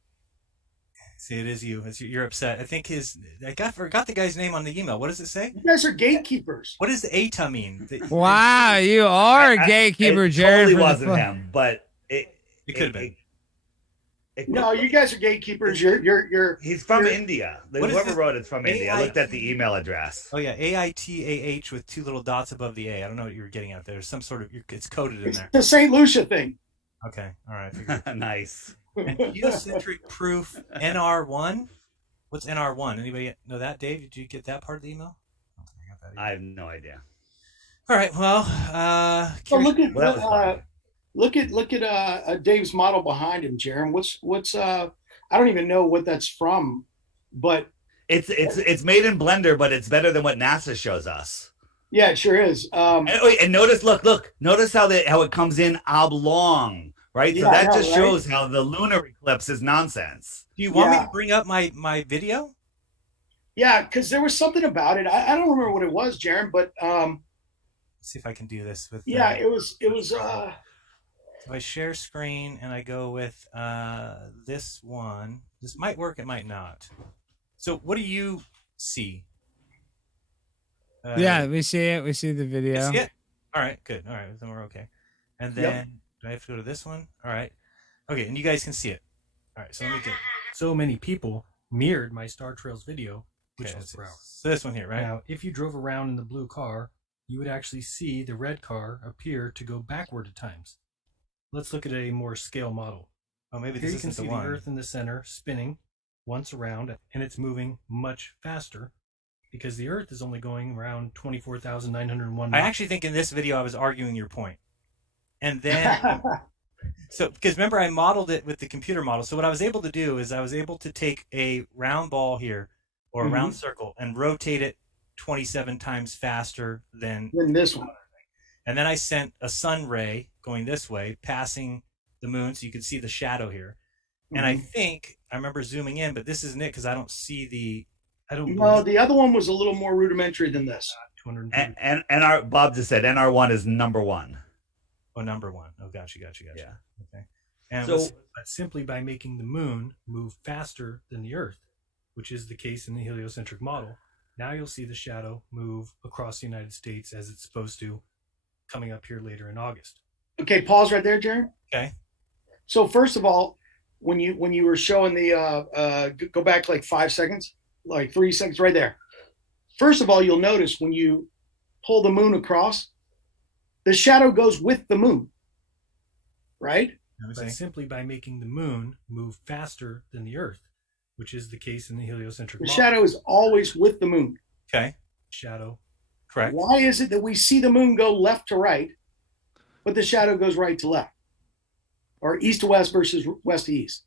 See, it is you. You're upset. I think I forgot the guy's name on the email. What does it say? You guys are gatekeepers. What does the ATA mean? Wow, you are a gatekeeper, it Jeran. Totally wasn't him, but it could have been. No, you guys are gatekeepers. You're. He's from India. Whoever wrote it's from India. I looked at the email address. Oh yeah, AITAH with 2 little dots above the A. I don't know what you were getting at there. There's some sort of it's coded in there. The St. Lucia thing. Okay, all right. Nice. And heliocentric proof NR1. What's NR1? Anybody know that, Dave? Did you get that part of the email? I have no idea. All right. Well, so look at Dave's model behind him, Jeran. What's I don't even know what that's from, but it's made in Blender, but it's better than what NASA shows us. Yeah, it sure is. And notice, look, notice how it comes in oblong, right? Yeah, so that just shows how the lunar eclipse is nonsense. Do you want me to bring up my video? Yeah, because there was something about it. I don't remember what it was, Jeran, but let's see if I can do this with. It was. So I share screen and I go with this one. This might work. It might not. So what do you see? Yeah, we see it. We see the video. You see it? All right, good. All right, then we're okay. And then do I have to go to this one? All right. Okay, and you guys can see it. All right, so let me get. So many people mirrored my Star Trails video, which Okay, was brown. So this one here, right? Now, if you drove around in the blue car, you would actually see the red car appear to go backward at times. Let's look at a more scale model. Oh, maybe Here this you can isn't see the the one. Earth in the center spinning once around, and it's moving much faster because the Earth is only going around 24,901 I miles. actually think in this video I was arguing your point. And then, so because remember I modeled it with the computer model. So what I was able to do is I was able to take a round ball here or a round circle and rotate it 27 times faster than this one. And then I sent a sun ray going this way, passing the moon, so you can see the shadow here. And I think I remember zooming in, but this isn't it because I don't see the. I don't. No, the other one was a little more rudimentary than this. And our Bob just said NR1 is number 1. Oh, number 1. Oh, gotcha. Yeah. Okay. And But simply by making the moon move faster than the Earth, which is the case in the heliocentric model, now you'll see the shadow move across the United States as it's supposed to, coming up here later in August. Okay, pause right there, Jeran. Okay. So first of all, when you were showing the go back like 5 seconds, like 3 seconds, right there. First of all, you'll notice when you pull the moon across, the shadow goes with the moon, right? But simply by making the moon move faster than the Earth, which is the case in the heliocentric The model. shadow is always with the moon. Okay. Shadow. Correct. Why is it that we see the moon go left to right, but the shadow goes right to left? Or east to west versus west to east?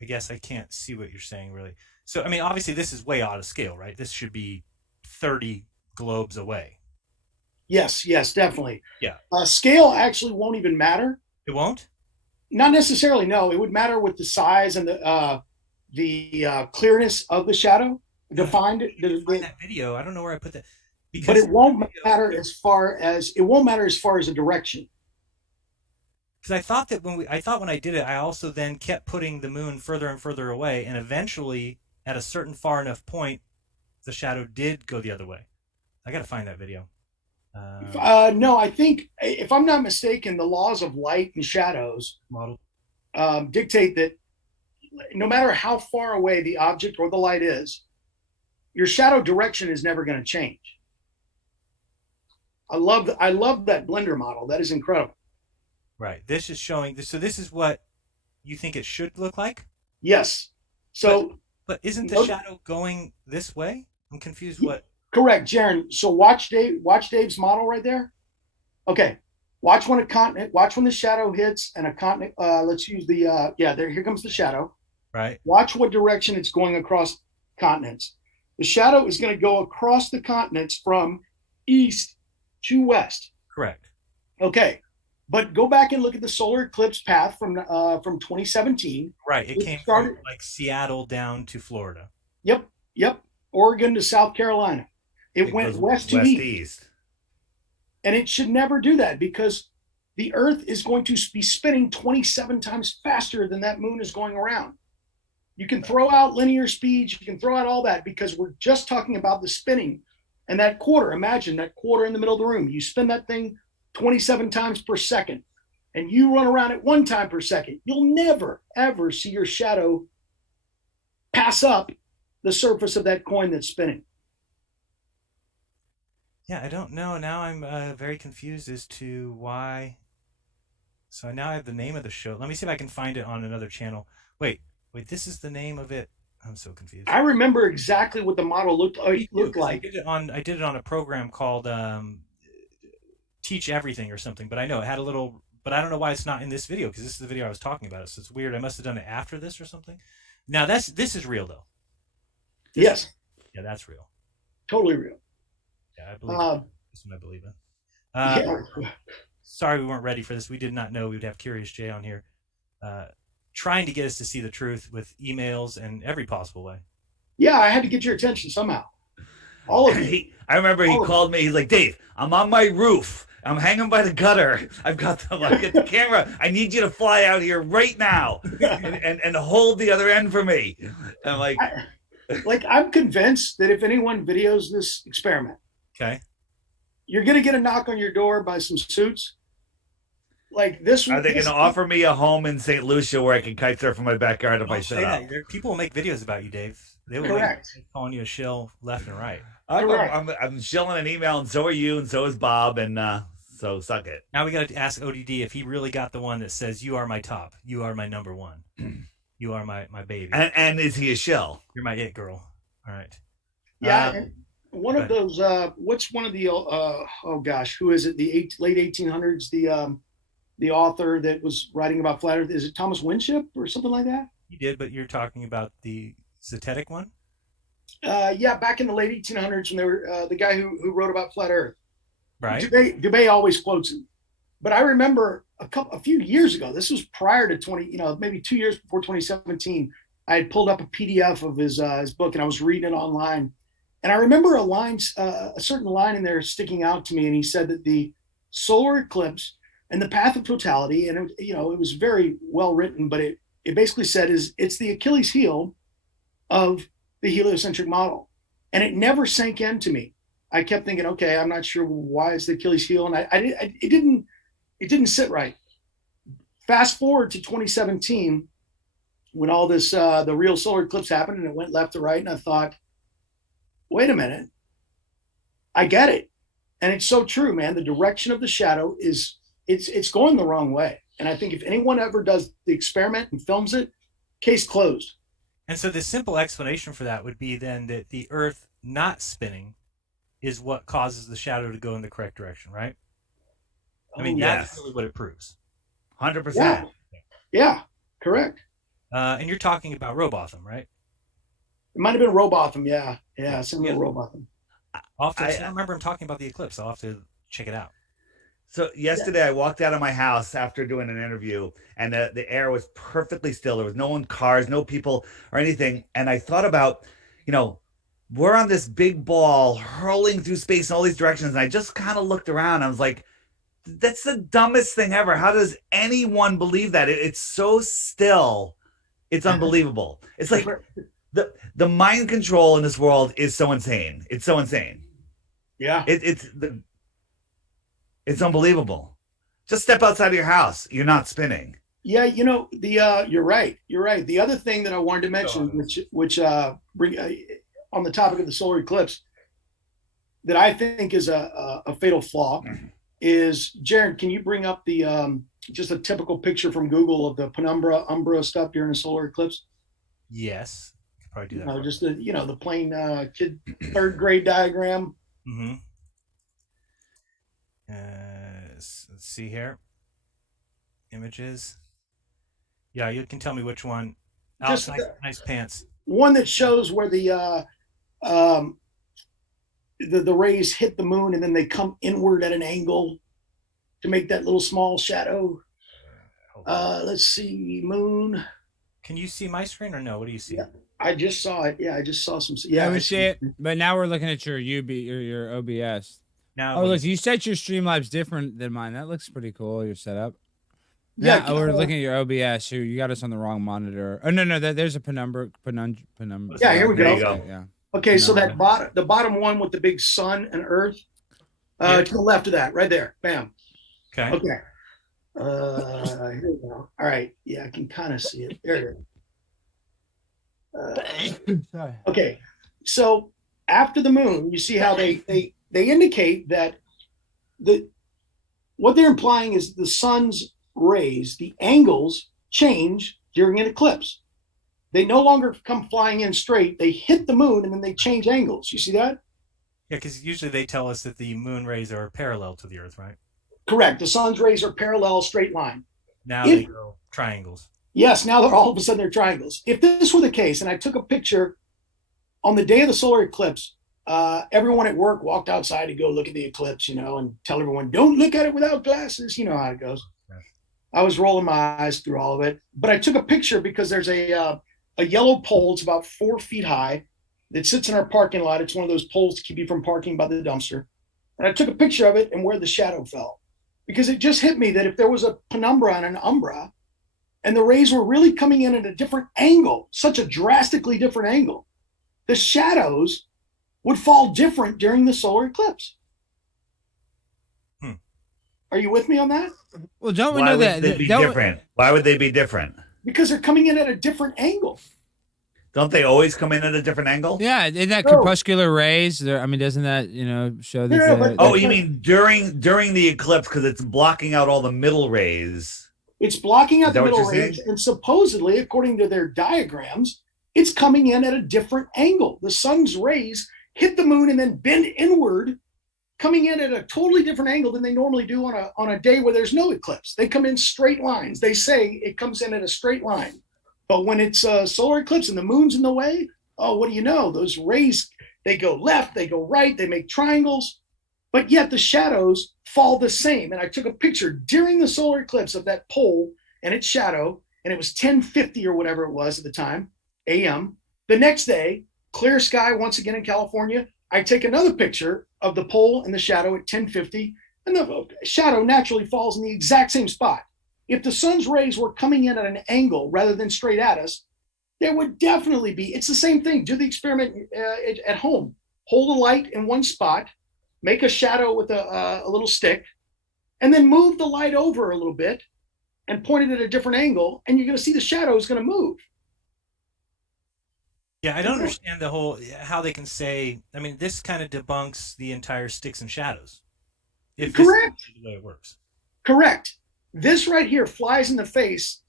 I guess I can't see what you're saying really. So, I mean, obviously this is way out of scale, right? This should be 30 globes away. Yes, definitely. Yeah. Scale actually won't even matter. It won't? Not necessarily, no. It would matter with the size and the clearness of the shadow. Defined that video. I don't know where I put that. But it won't matter as far as a direction. Because I thought that when I did it, I also then kept putting the moon further and further away, and eventually, at a certain far enough point, the shadow did go the other way. I got to find that video. No, I think, if I'm not mistaken, the laws of light and shadows dictate that no matter how far away the object or the light is, your shadow direction is never going to change. I love that Blender model. That is incredible. Right. This is showing. So this is what you think it should look like. Yes. So, but isn't the shadow going this way? I'm confused. What? Correct, Jeran. So watch Dave's model right there. Okay. Watch when a continent. Watch when the shadow hits and a continent. Let's use the there. Here comes the shadow. Right. Watch what direction it's going across continents. The shadow is going to go across the continents from east to west. Correct. Okay. But go back and look at the solar eclipse path from 2017. Right. It came from like Seattle down to Florida. Yep. Oregon to South Carolina. It went west to east. And it should never do that because the Earth is going to be spinning 27 times faster than that moon is going around. You can throw out linear speeds. You can throw out all that because we're just talking about the spinning. And that quarter, imagine that quarter in the middle of the room. You spin that thing 27 times per second, and you run around at 1 time per second. You'll never, ever see your shadow pass up the surface of that coin that's spinning. Yeah, I don't know. Now I'm very confused as to why. So now I have the name of the show. Let me see if I can find it on another channel. Wait, this is the name of it. I'm so confused. I remember exactly what the model looked like. I did it on a program called Teach Everything or something, but I know it had a little, but I don't know why it's not in this video because this is the video I was talking about. So it's weird. I must have done it after this or something. Now this is real though. Yes. Yeah, that's real. Totally real. Yeah, I believe this one. I believe it. Sorry we weren't ready for this. We did not know we would have Curious Jay on here, trying to get us to see the truth with emails and every possible way. Yeah, I had to get your attention somehow. All of you. I remember he called me. He's like, Dave, I'm on my roof. I'm hanging by the gutter. I've got the camera. I need you to fly out here right now and hold the other end for me. And I'm like, I'm convinced that if anyone videos this experiment, okay, you're going to get a knock on your door by some suits. Like this. Are they going to offer me a home in St. Lucia where I can kite surf in my backyard if I set up? People will make videos about you, Dave. They will Correct. Calling you a shill left and right. I'm shilling an email, and so are you, and so is Bob, and so suck it. Now we got to ask ODD if he really got the one that says, you are my top. You are my number one. You are my baby. And is he a shill? You're my it girl. All right. Yeah. And one of those, what's one of the, who is it? The late 1800s, the author that was writing about flat Earth. Is it Thomas Winship or something like that? He did, but you're talking about the Zetetic one? Yeah, back in the late 1800s when they were the guy who wrote about flat Earth. Right. Dubay always quotes him. But I remember a few years ago, this was prior to maybe 2 years before 2017, I had pulled up a PDF of his book and I was reading it online. And I remember a certain line in there sticking out to me. And he said that the solar eclipse and the path of totality, and it was very well written, but it basically said it's the Achilles heel of the heliocentric model. And it never sank into me. I kept thinking, okay, I'm not sure why it's the Achilles heel. And it didn't sit right. Fast forward to 2017, when all this, the real solar eclipse happened and it went left to right. And I thought, wait a minute, I get it. And it's so true, man. The direction of the shadow it's going the wrong way. And I think if anyone ever does the experiment and films it, case closed. And so the simple explanation for that would be then that the Earth not spinning is what causes the shadow to go in the correct direction, right? I mean, that's really what it proves. 100%. Yeah, correct. And you're talking about Robotham, right? It might have been Robotham, yeah, similar to Robotham. I don't remember him talking about the eclipse. I'll have to check it out. So yesterday I walked out of my house after doing an interview and the air was perfectly still. There was no one, cars, no people or anything. And I thought about, we're on this big ball hurling through space in all these directions. And I just kind of looked around. I was like, that's the dumbest thing ever. How does anyone believe that? It's so still. It's unbelievable. It's like the mind control in this world is so insane. It's so insane. Yeah. It's unbelievable. Just step outside of your house. You're not spinning. Yeah, you're right. You're right. The other thing that I wanted to mention, which bring on the topic of the solar eclipse, that I think is a fatal flaw, is, Jeran, can you bring up the just a typical picture from Google of the penumbra, umbra stuff during a solar eclipse? Yes. Could probably do that. No, just the the plain kid third grade diagram. Mm-hmm. Let's see here. Images. Yeah, you can tell me which one. Just nice pants. One that shows where the rays hit the moon and then they come inward at an angle to make that little small shadow. Let's see, moon. Can you see my screen or no? What do you see? Yeah, I just saw it. Yeah, I just saw some. Yeah, we see it. But now we're looking at your your OBS. Now, look, you set your Streamlabs different than mine. That looks pretty cool. Your setup. Yeah, now, we're looking at your OBS. You got us on the wrong monitor. Oh no, there's a penumbra. Yeah, here we go. Yeah. Okay, so that the bottom one with the big sun and earth, to the left of that, right there. Bam. Okay. Okay. Here we go. All right. Yeah, I can kind of see it. There you go. Okay. So after the moon, you see how they indicate that what they're implying is the sun's rays, the angles change during an eclipse. They no longer come flying in straight. They hit the moon and then they change angles. You see that? Yeah, because usually they tell us that the moon rays are parallel to the Earth, right? Correct. The sun's rays are parallel, straight line. Now they go triangles. Yes, now they're all of a sudden they're triangles. If this were the case, and I took a picture on the day of the solar eclipse, everyone at work walked outside to go look at the eclipse, and tell everyone, don't look at it without glasses. You know how it goes. Yeah. I was rolling my eyes through all of it. But I took a picture because there's a yellow pole. It's about 4 feet high that sits in our parking lot. It's one of those poles to keep you from parking by the dumpster. And I took a picture of it and where the shadow fell. Because it just hit me that if there was a penumbra and an umbra, and the rays were really coming in at a different angle, such a drastically different angle, the shadows would fall different during the solar eclipse. Are you with me on that? Well, don't we know that? Why would they be different? Why would they be different? Because they're coming in at a different angle. Don't they always come in at a different angle? Yeah, in that crepuscular rays, doesn't that show that? Oh, you mean during the eclipse because it's blocking out all the middle rays? It's blocking out the middle rays, and supposedly, according to their diagrams, it's coming in at a different angle. The sun's rays hit the moon and then bend inward, coming in at a totally different angle than they normally do on a day where there's no eclipse. They come in straight lines. They say it comes in at a straight line. But when it's a solar eclipse and the moon's in the way, oh, what do you know? Those rays, they go left, they go right, they make triangles, but yet the shadows fall the same. And I took a picture during the solar eclipse of that pole and its shadow, and it was 10:50 or whatever it was at the time, a.m. The next day, clear sky once again in California, I take another picture of the pole and the shadow at 10:50, and the shadow naturally falls in the exact same spot. If the sun's rays were coming in at an angle rather than straight at us, there would definitely be, it's the same thing. Do the experiment at home. Hold a light in one spot, make a shadow with a little stick, and then move the light over a little bit and point it at a different angle, and you're going to see the shadow is going to move. Yeah, I don't understand how they can say, this kind of debunks the entire sticks and shadows. Correct. This is the way it works. Correct. This right here flies in the face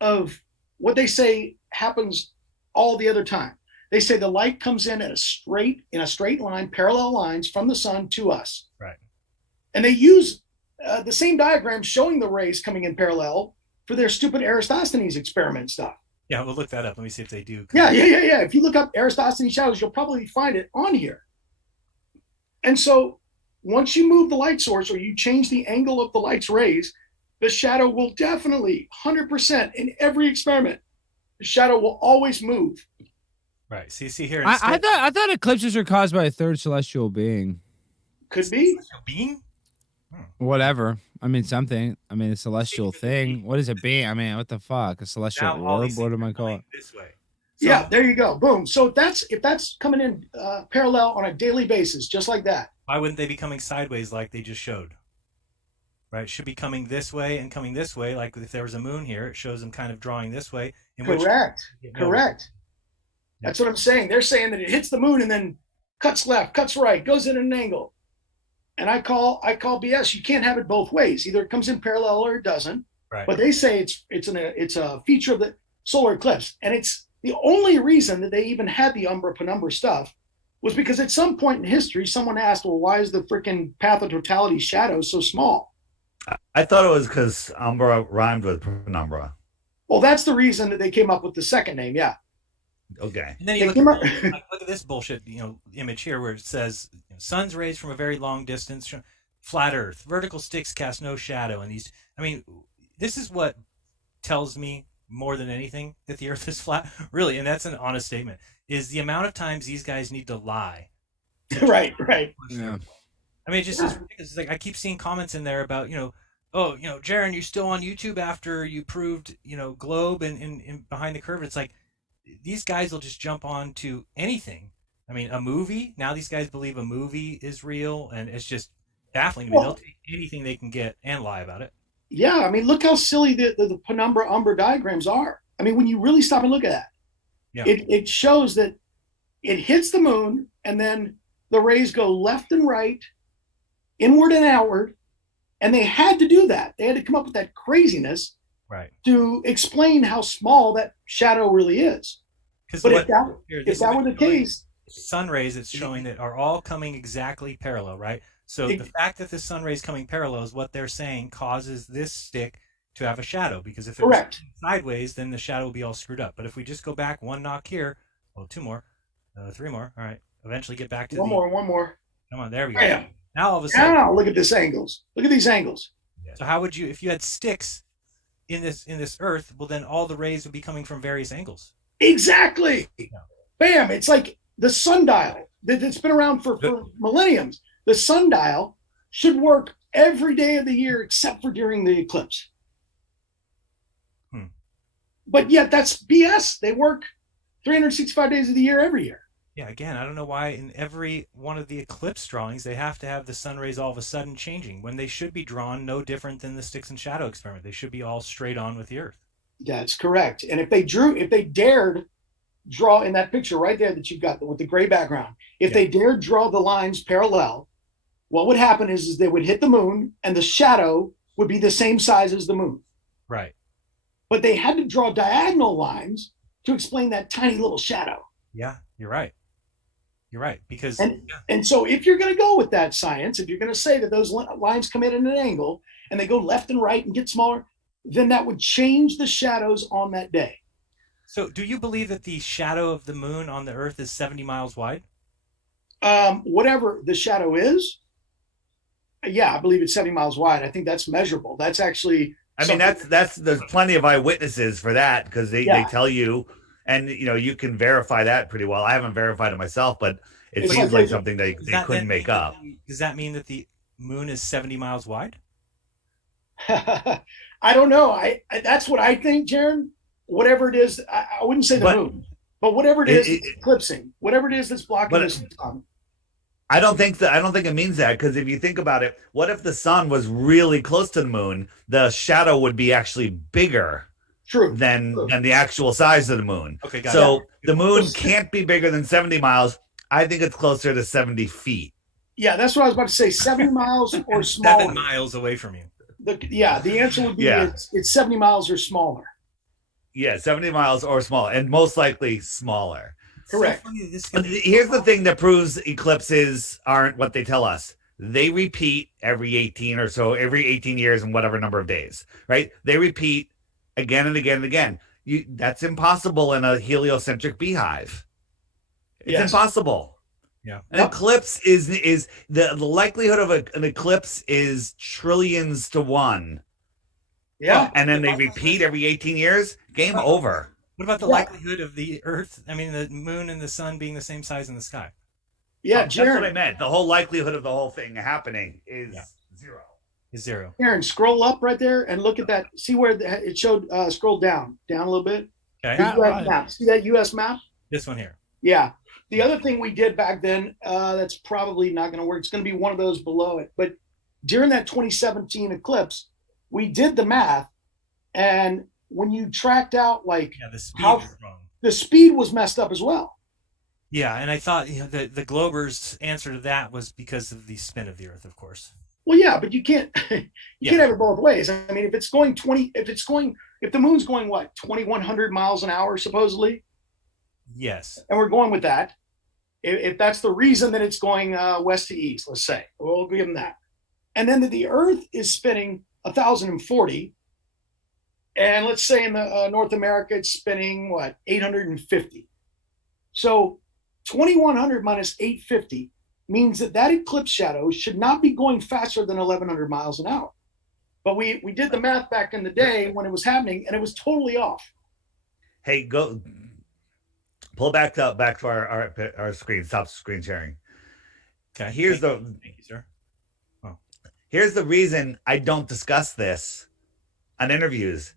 of what they say happens all the other time. They say the light comes in in a straight line, parallel lines from the sun to us. Right. And they use the same diagram showing the rays coming in parallel for their stupid Eratosthenes experiment stuff. Yeah, we'll look that up. Let me see if they do. Yeah. If you look up Eratosthenes shadows, you'll probably find it on here. And so once you move the light source or you change the angle of the light's rays, the shadow will definitely, 100% in every experiment, the shadow will always move. Right. See here. I thought eclipses are caused by a third celestial being. Could be. Celestial being? Whatever. Something. A celestial thing. What is a being? What the fuck? A celestial orb? What am I calling? This way. So, yeah, there you go. Boom. So if that's coming in parallel on a daily basis, just like that. Why wouldn't they be coming sideways like they just showed? Right, it should be coming this way and coming this way. Like if there was a moon here, it shows them kind of drawing this way. Correct. That's what I'm saying. They're saying that it hits the moon and then cuts left, cuts right, goes in an angle. and I call BS. You can't have it both ways. Either it comes in parallel or it doesn't. Right. But they say it's a feature of the solar eclipse, and it's the only reason that they even had the umbra penumbra stuff was because at some point in history, someone asked, well, why is the freaking path of totality shadow so small? I thought it was because umbra rhymed with penumbra. Well, that's the reason that they came up with the second name. Yeah. Okay. And then you look at this bullshit, image here where it says sun's rays from a very long distance, flat Earth, vertical sticks cast no shadow, and these. I mean, this is what tells me more than anything that the Earth is flat, really, and that's an honest statement. Is the amount of times these guys need to lie. Right. Yeah. I mean, it just is ridiculous. It's like I keep seeing comments in there about, Jeran, you're still on YouTube after you proved, globe and behind the curve. It's like these guys will just jump on to anything. I mean, a movie. Now these guys believe a movie is real, and it's just baffling to me. They'll take anything they can get and lie about it. Yeah, I mean, look how silly the penumbra umbra diagrams are. I mean, when you really stop and look at that, it shows that it hits the moon, and then the rays go left and right, inward and outward, and they had to do that. They had to come up with that craziness to explain how small that shadow really is. But if that were the case, sun rays, it's showing that are all coming exactly parallel, right? So the fact that the sun rays coming parallel is what they're saying causes this stick to have a shadow, because if it was sideways, then the shadow will be all screwed up. But if we just go back one knock here, two more, three more, all right, eventually get back to one more. Come on, there we go. Bam. Now all of a sudden, look at these angles. Look at these angles. So how would you, if you had sticks in this Earth, well then all the rays would be coming from various angles. Exactly. Yeah. Bam! It's like the sundial that's been around for millenniums. The sundial should work every day of the year except for during the eclipse. But yet that's BS. They work 365 days of the year every year. Yeah, again, I don't know why in every one of the eclipse drawings they have to have the sun rays all of a sudden changing when they should be drawn no different than the sticks and shadow experiment. They should be all straight on with the Earth. That's correct. And if they dared draw in that picture right there that you've got with the gray background, if they dared draw the lines parallel, what would happen is they would hit the moon and the shadow would be the same size as the moon. Right. But they had to draw diagonal lines to explain that tiny little shadow. Yeah, you're right. You're right. Because and so if you're going to go with that science, if you're going to say that those lines come in at an angle and they go left and right and get smaller, then that would change the shadows on that day. So do you believe that the shadow of the moon on the Earth is 70 miles wide? Whatever the shadow is, yeah, I believe it's 70 miles wide. I think that's measurable. That's actually... I mean, there's plenty of eyewitnesses for that, because they tell you, and you can verify that pretty well. I haven't verified it myself, but it seems like something they couldn't make up. Does that mean that the moon is 70 miles wide? I don't know. That's what I think, Jeran. Whatever it is, I wouldn't say the moon, but whatever it is, it's eclipsing. Whatever it is that's blocking the sun. I don't think it means that, because if you think about it, what if the sun was really close to the moon? The shadow would be actually bigger than the actual size of the moon. Okay, so the moon can't be bigger than 70 miles. I think it's closer to 70 feet. Yeah, that's what I was about to say. 70 miles or smaller. 7 miles away from you. The answer would be it's 70 miles or smaller. Yeah, 70 miles or smaller, and most likely smaller. Correct. Here's the thing that proves eclipses aren't what they tell us. They repeat every 18 years and whatever number of days, right? They repeat again and again and again. That's impossible in a heliocentric beehive. It's impossible. Yeah. An eclipse is the likelihood of an eclipse is trillions to one. Yeah. And then they repeat every 18 years. Game over. What about the likelihood of the Earth, the moon and the sun being the same size in the sky? Yeah, that's what I meant. The whole likelihood of the whole thing happening is zero. Is zero. Jeran, scroll up right there and look at that. See where it showed, scroll down a little bit. Okay. Map. See that U.S. map? This one here. Yeah. The other thing we did back then, that's probably not going to work. It's going to be one of those below it. But during that 2017 eclipse, we did the math, and when you tracked out the speed was wrong. The speed was messed up as well. Yeah, and I thought the Glober's answer to that was because of the spin of the Earth, of course. Well, yeah, but you can't you can't have it both ways. I mean, if the moon's going what 2,100 miles an hour supposedly, yes, and we're going with that. If that's the reason that it's going west to east, let's say, we'll give them that. And then the Earth is spinning 1,040, and let's say in the North America it's spinning what 850. So 2,100 minus 850 means that eclipse shadow should not be going faster than 1,100 miles an hour. But we did the math back in the day when it was happening, and it was totally off. Hey, go pull back to our screen. Stop screen sharing. Okay. Thank you, sir. Oh. Here's the reason I don't discuss this on interviews.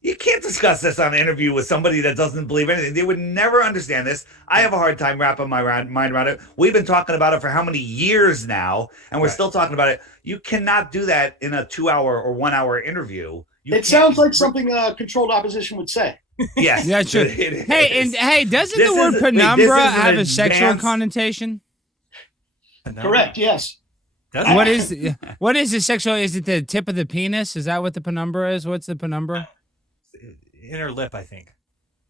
You can't discuss this on an interview with somebody that doesn't believe anything. They would never understand this. I have a hard time wrapping my mind around it. We've been talking about it for how many years now, and we're still talking about it. You cannot do that in a 2-hour or 1-hour interview. It sounds like something controlled opposition would say. Yes. Yeah, sure. Hey, doesn't the word penumbra have a sexual connotation? Correct. Yes. What is the sexual? Is it the tip of the penis? Is that what the penumbra is? What's the penumbra? Inner lip, I think.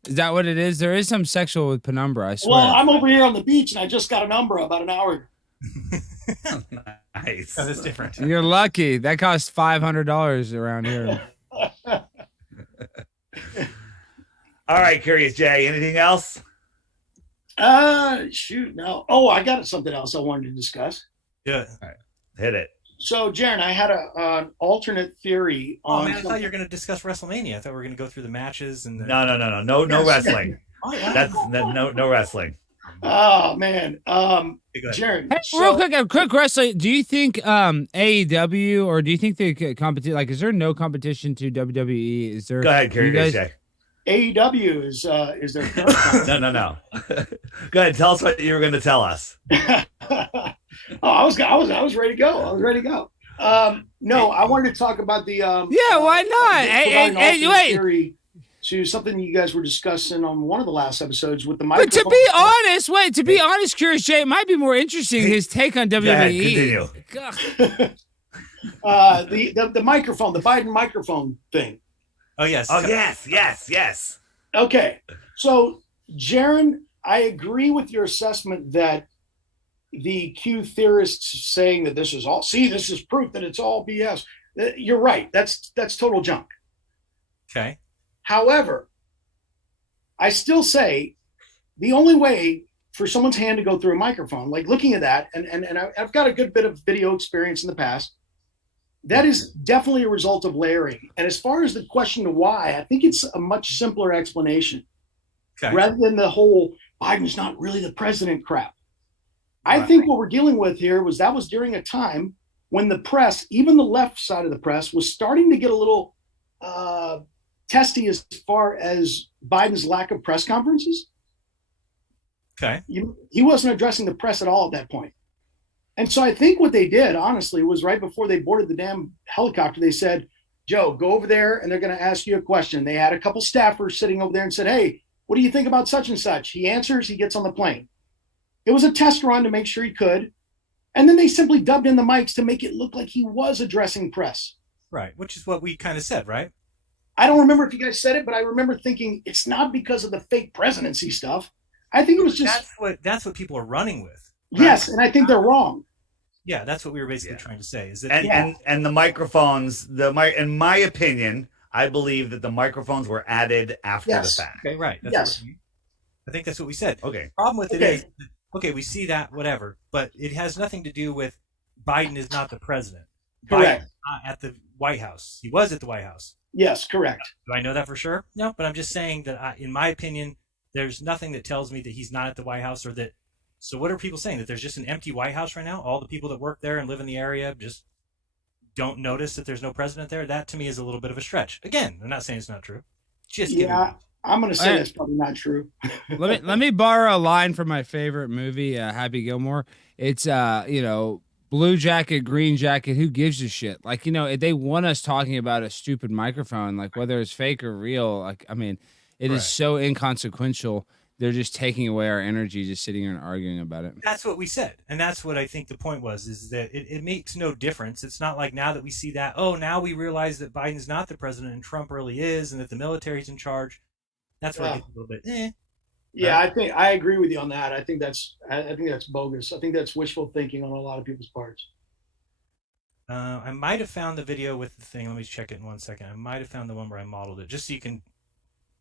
Is that what it is? There is some sexual with penumbra, I swear. Well, I'm over here on the beach, and I just got an umbra about an hour. Nice. Oh, that's different. You're lucky. That costs $500 around here. All right, Curious Jay. Anything else? Shoot, no. Oh, I got something else I wanted to discuss. Yeah. All right. Hit it. So, Jeran, I had an alternate theory on. Oh man, I thought you were going to discuss WrestleMania. I thought we were going to go through the matches and. No wrestling. No wrestling. Oh man, Jeran. Hey, real quick, a quick wrestling. Do you think AEW or do you think the competition? Like, is there no competition to WWE? Is there? Go ahead, Curious Jay. AEW is their current. No. Go ahead. Tell us what you were going to tell us. I was ready to go. No, I wanted to talk about the. Yeah, why not? Hey, wait. Theory to something you guys were discussing on one of the last episodes with the But to be honest, Curious Jay, it might be more interesting his take on WWE. Continue. The microphone, the Biden microphone thing. Oh yes. Yes. Okay, so Jeran, I agree with your assessment that the Q theorists saying that this is proof that it's all BS. You're right. That's total junk. Okay. However, I still say the only way for someone's hand to go through a microphone, like looking at that, and I've got a good bit of video experience in the past, that is definitely a result of layering. And as far as the question to why, I think it's a much simpler explanation rather than the whole Biden's not really the president crap. I think what we're dealing with here was during a time when the press, even the left side of the press, was starting to get a little testy as far as Biden's lack of press conferences. Okay. He wasn't addressing the press at all at that point. And so I think what they did, honestly, was right before they boarded the damn helicopter, they said, Joe, go over there and they're going to ask you a question. They had a couple staffers sitting over there and said, hey, what do you think about such and such? He answers, he gets on the plane. It was a test run to make sure he could. And then they simply dubbed in the mics to make it look like he was addressing press. Right, which is what we kind of said, right? I don't remember if you guys said it, but I remember thinking it's not because of the fake presidency stuff. I think it was just... That's what people are running with. Right? Yes, and I think they're wrong. Yeah, that's what we were basically trying to say. Is that and the microphones, in my opinion, I believe that the microphones were added after the fact. Okay, right. That's I think that's what we said. Okay. The problem with it is, we see that, whatever, but it has nothing to do with Biden is not the president. Correct. Biden's not at the White House. He was at the White House. Yes, correct. Do I know that for sure? No, but I'm just saying that, in my opinion, there's nothing that tells me that he's not at the White House or that. So what are people saying? That there's just an empty White House right now? All the people that work there and live in the area just don't notice that there's no president there? That to me is a little bit of a stretch. Again, I'm not saying it's not true. I'm going to say that's probably not true. let me borrow a line from my favorite movie, Happy Gilmore. It's blue jacket, green jacket, who gives a shit? Like, they want us talking about a stupid microphone, like whether it's fake or real. Like, I mean, it is so inconsequential they're just taking away our energy, just sitting here and arguing about it. That's what we said, and that's what I think the point was: is that it makes no difference. It's not like now that we see that, oh, now we realize that Biden's not the president and Trump really is, and that the military's in charge. That's where it gets a little bit. Yeah, I think I agree with you on that. I think that's bogus. I think that's wishful thinking on a lot of people's parts. I might have found the video with the thing. Let me check it in 1 second. I might have found the one where I modeled it, just so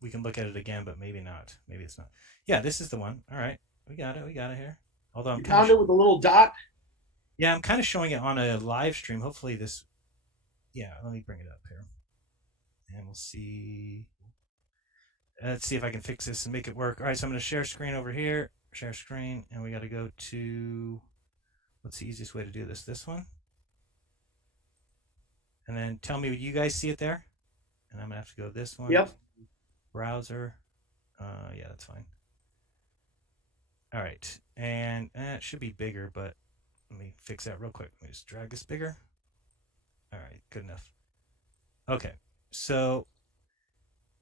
we can look at it again, but maybe not. Maybe it's not. Yeah, this is the one. All right, we got it. We got it here. Although I'm found it with a little dot. Yeah, I'm kind of showing it on a live stream. Hopefully this. Yeah, let me bring it up here, and we'll see. Let's see if I can fix this and make it work. All right, so I'm going to share screen over here. Share screen, and we got to go to. What's the easiest way to do this? This one. And then tell me, you guys see it there? And I'm going to have to go this one. Yep. Browser. Yeah, that's fine. All right. And it should be bigger, but let me fix that real quick. Let me just drag this bigger. All right, good enough. Okay, so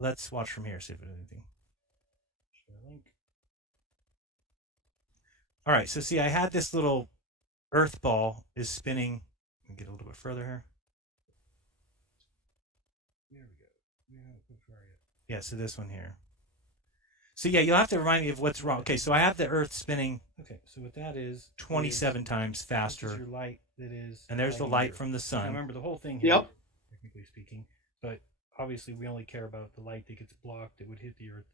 let's watch from here, see if there's anything. Share link. All right, so see, I had this little earth ball is spinning. Let me get a little bit further here. There we go. Yeah, so this one here. So yeah, you'll have to remind me of what's wrong. Okay, so I have the Earth spinning. Okay, so what that is 27 times faster. This is your light that is. And there's the light from the sun. Now remember the whole thing here, yep. Technically speaking, but obviously we only care about the light that gets blocked that would hit the Earth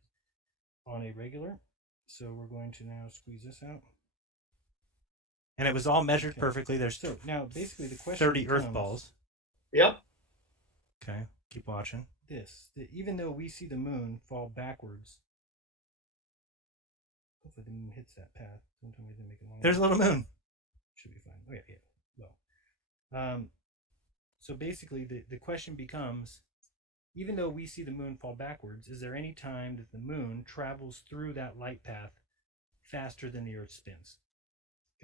on a regular. So we're going to now squeeze this out. And it was all measured perfectly. There's so now basically the question 30 becomes, Earth balls. Yep. Okay, keep watching. That even though we see the moon fall backwards. Hopefully the moon hits that path. Don't tell me they make it longer. There's a little moon. Should be fine. Oh yeah. Well. So basically the question becomes, even though we see the moon fall backwards, is there any time that the moon travels through that light path faster than the Earth spins?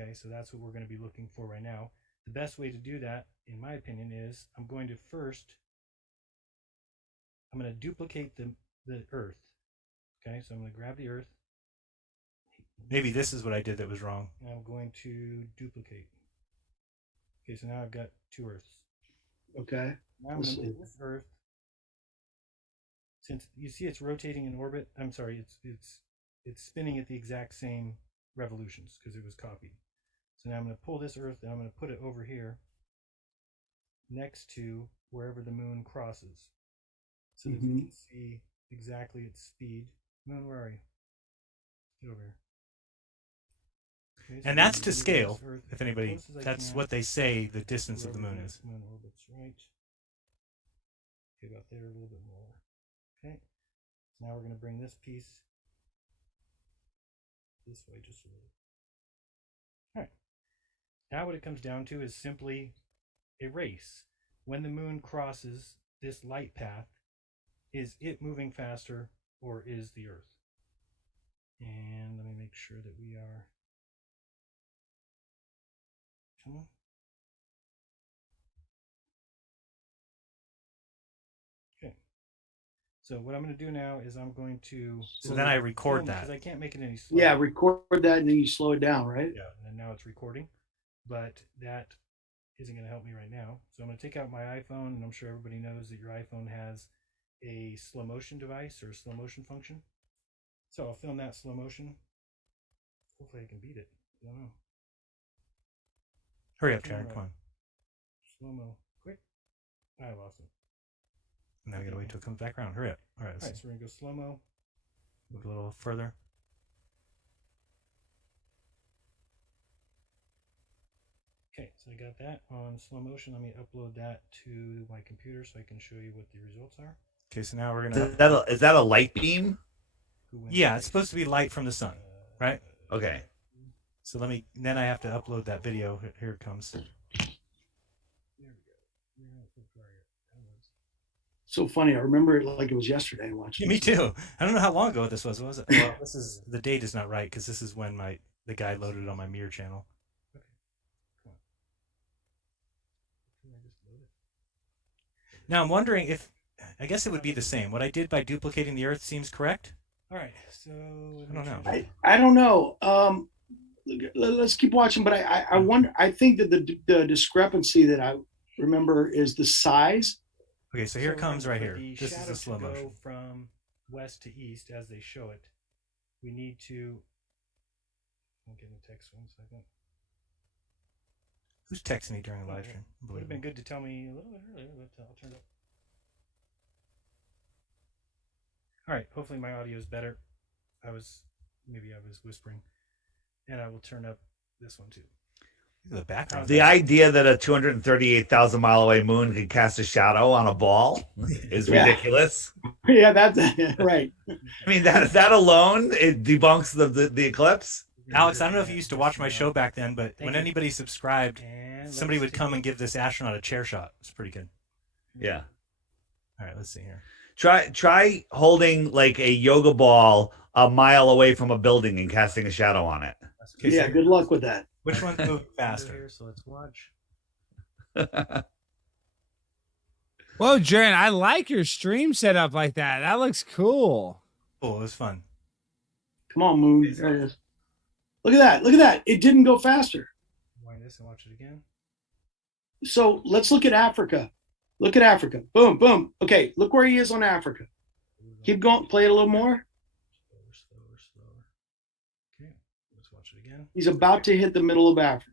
Okay, so that's what we're going to be looking for right now. The best way to do that, in my opinion, is I'm going to duplicate the Earth. Okay, so I'm going to grab the Earth. Maybe this is what I did that was wrong. And I'm going to duplicate. Okay, so now I've got two Earths. Okay. Now I'm going to move this Earth. Since you see it's rotating in orbit, I'm sorry, it's spinning at the exact same revolutions because it was copied. So now I'm going to pull this Earth and I'm going to put it over here next to wherever the moon crosses. So that we can see exactly its speed. Moon, where are you? Get over here. Okay, so and that's to scale, if anybody, that's what they say the distance of the moon is. Moon orbits right. Okay, about there a little bit more. Okay, so now we're going to bring this piece this way just a little. All right. Now what it comes down to is simply a race. When the moon crosses this light path, is it moving faster or is the Earth? And let me make sure that we are. Come on. Okay. So what I'm going to do now is I'm going to. So then I record that. Because I can't make it any slower. Yeah, record that and then you slow it down, right? Yeah, and now it's recording. But that isn't going to help me right now. So I'm going to take out my iPhone, and I'm sure everybody knows that your iPhone has a slow motion device or a slow motion function. So I'll film that slow motion. Hopefully I can beat it. I don't know. Hurry up, Jeran, come on. Slow-mo. Quick. I lost it. Now we gotta wait till it comes back around. Hurry up. All right, so we're gonna go slow-mo. Move a little further. Okay, so I got that on slow motion. Let me upload that to my computer so I can show you what the results are. Okay, so now we're gonna. Is that a light beam? Yeah, it's supposed to be light from the sun, right? Okay. So then I have to upload that video. Here it comes. There we go. So funny. I remember it like it was yesterday watching. Yeah, me too. I don't know how long ago this was. What was it? Well, the date is not right because this is when the guy loaded it on my Mirror channel. Okay. Come on. Can I just load it? Now I'm wondering if I guess it would be the same. What I did by duplicating the Earth seems correct. All right, so I don't know. I don't know. Let's keep watching, but I wonder. I think that the discrepancy that I remember is the size. Okay, so here it comes right here. The This is shadow a slow to go motion. from west to east as they show it. We need to. I'm getting a text 1 second. Who's texting me during the live stream? Would have been good to tell me a little bit earlier, but I'll turn it up. All right, hopefully my audio is better. Maybe I was whispering, and I will turn up this one too. The background. The idea that a 238,000 mile away moon could cast a shadow on a ball is ridiculous. Yeah, that's right. I mean, that alone, it debunks the eclipse. Alex, I don't know if you used to watch my show back then, but when anybody subscribed, somebody would come and give this astronaut a chair shot. It's pretty good. Yeah. All right, let's see here. Try holding like a yoga ball a mile away from a building and casting a shadow on it. Okay, yeah, good luck with that. Which one's moving faster? So let's watch. Whoa, Jeran, I like your stream setup like that. That looks cool. Cool, it was fun. Come on, Moon. There it is. Look at that. Look at that. It didn't go faster. Wind this and watch it again. So let's look at Africa. Look at Africa. Boom, boom. Okay, look where he is on Africa. Keep going. Play it a little more. Slower. Okay, let's watch it again. He's about to hit the middle of Africa.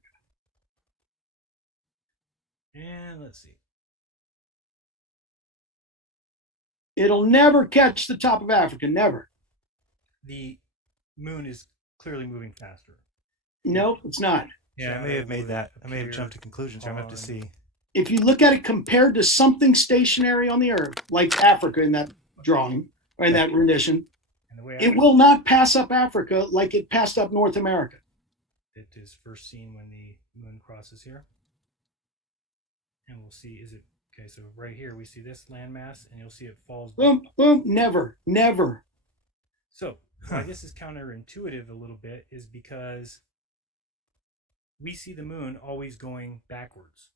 And let's see. It'll never catch the top of Africa. Never. The moon is clearly moving faster. Nope, it's not. Yeah, I may have made that. I may have jumped to conclusions here. I'm going to have to see. If you look at it compared to something stationary on the Earth, like Africa in that drawing, or in that rendition, it will not pass up Africa like it passed up North America. It is first seen when the moon crosses here. And we'll see, okay, so right here we see this landmass, and you'll see it falls. Boom, boom, never. So, why this is counterintuitive a little bit is because we see the moon always going backwards.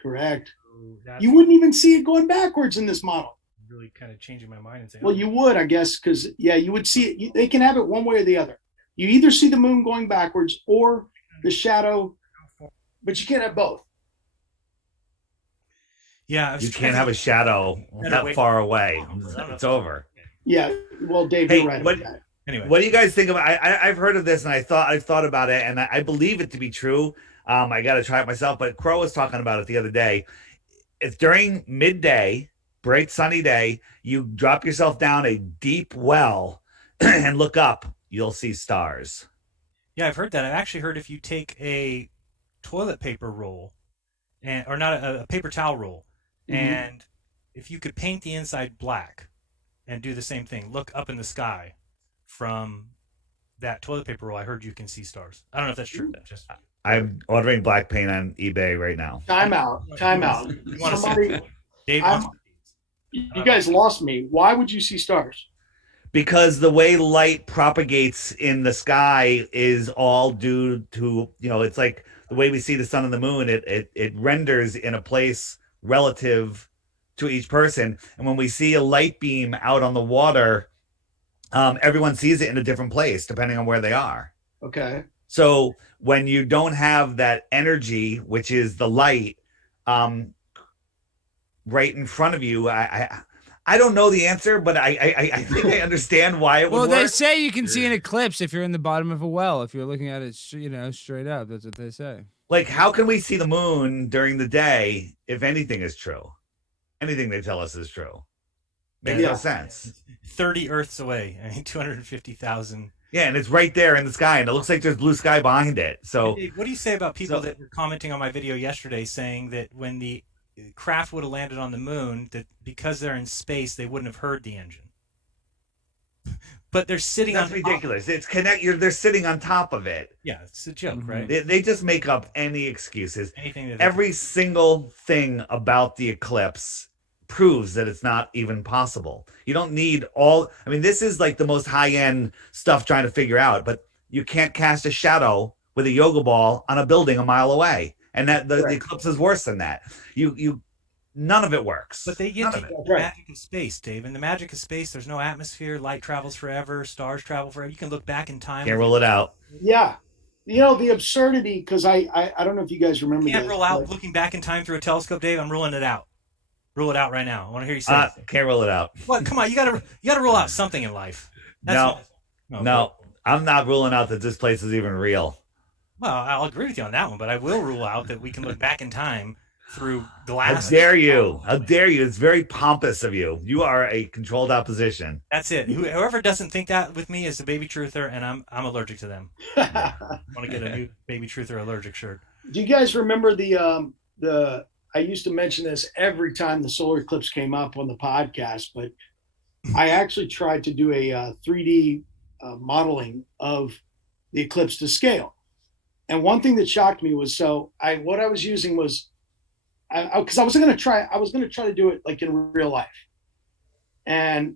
Correct. So you wouldn't even see it going backwards in this model. Really kind of changing my mind and saying, well, you would, I guess, because, yeah, you would see it. They can have it one way or the other. You either see the moon going backwards or the shadow, but you can't have both. Yeah. You can't have a shadow that far away. It's over. Yeah. Well, Dave, you're right about that. Anyway, what do you guys think of it? I've heard of this and I've thought about it and I believe it to be true. I got to try it myself, but Crow was talking about it the other day. It's during midday, bright sunny day, you drop yourself down a deep well and look up, you'll see stars. Yeah, I've heard that. I've actually heard if you take a toilet paper roll or not a paper towel roll, and if you could paint the inside black and do the same thing, look up in the sky from that toilet paper roll, I heard you can see stars. I don't know if that's true. That's just I'm ordering black paint on eBay right now. Time out. Somebody, Dave, you guys lost me. Why would you see stars? Because the way light propagates in the sky is all due to, it's like the way we see the sun and the moon, it renders in a place relative to each person. And when we see a light beam out on the water, everyone sees it in a different place, depending on where they are. Okay. So when you don't have that energy, which is the light, right in front of you, I don't know the answer, but I think I understand why it would work. Well, they say you can see an eclipse if you're in the bottom of a well. If you're looking at it, straight up, that's what they say. Like, how can we see the moon during the day if anything is true? Anything they tell us is true. Makes no sense. 30 Earths away. I mean, 250,000. Yeah, and it's right there in the sky, and it looks like there's blue sky behind it. So, what do you say about people that were commenting on my video yesterday saying that when the craft would have landed on the moon, that because they're in space, they wouldn't have heard the engine? But they're sitting That's on ridiculous. They're sitting on top of it. Yeah, it's a joke, right? They just make up any excuses. Anything that Every single thing about the eclipse proves that it's not even possible. You don't need this is like the most high-end stuff trying to figure out, but you can't cast a shadow with a yoga ball on a building a mile away. And that the eclipse is worse than that. none of it works. But they get None to of it. the magic of space, Dave. In the magic of space, there's no atmosphere. Light travels forever. Stars travel forever. You can look back in time. Can't rule it out. Yeah. You know, the absurdity, because I don't know if you guys remember Can't this, rule out but- looking back in time through a telescope, Dave. I'm ruling it out. Rule it out right now. I want to hear you say it. Can't rule it out. What? Come on, you gotta rule out something in life. No, I'm not ruling out that this place is even real. Well, I'll agree with you on that one, but I will rule out that we can look back in time through glass. How dare you? How dare you? It's very pompous of you. You are a controlled opposition. That's it. Whoever doesn't think that with me is a baby truther, and I'm allergic to them. I want to get a new baby truther allergic shirt. Do you guys remember the I used to mention this every time the solar eclipse came up on the podcast, but I actually tried to do a 3D modeling of the eclipse to scale. And one thing that shocked me was, what I was using was, because I was going to try to do it like in real life. And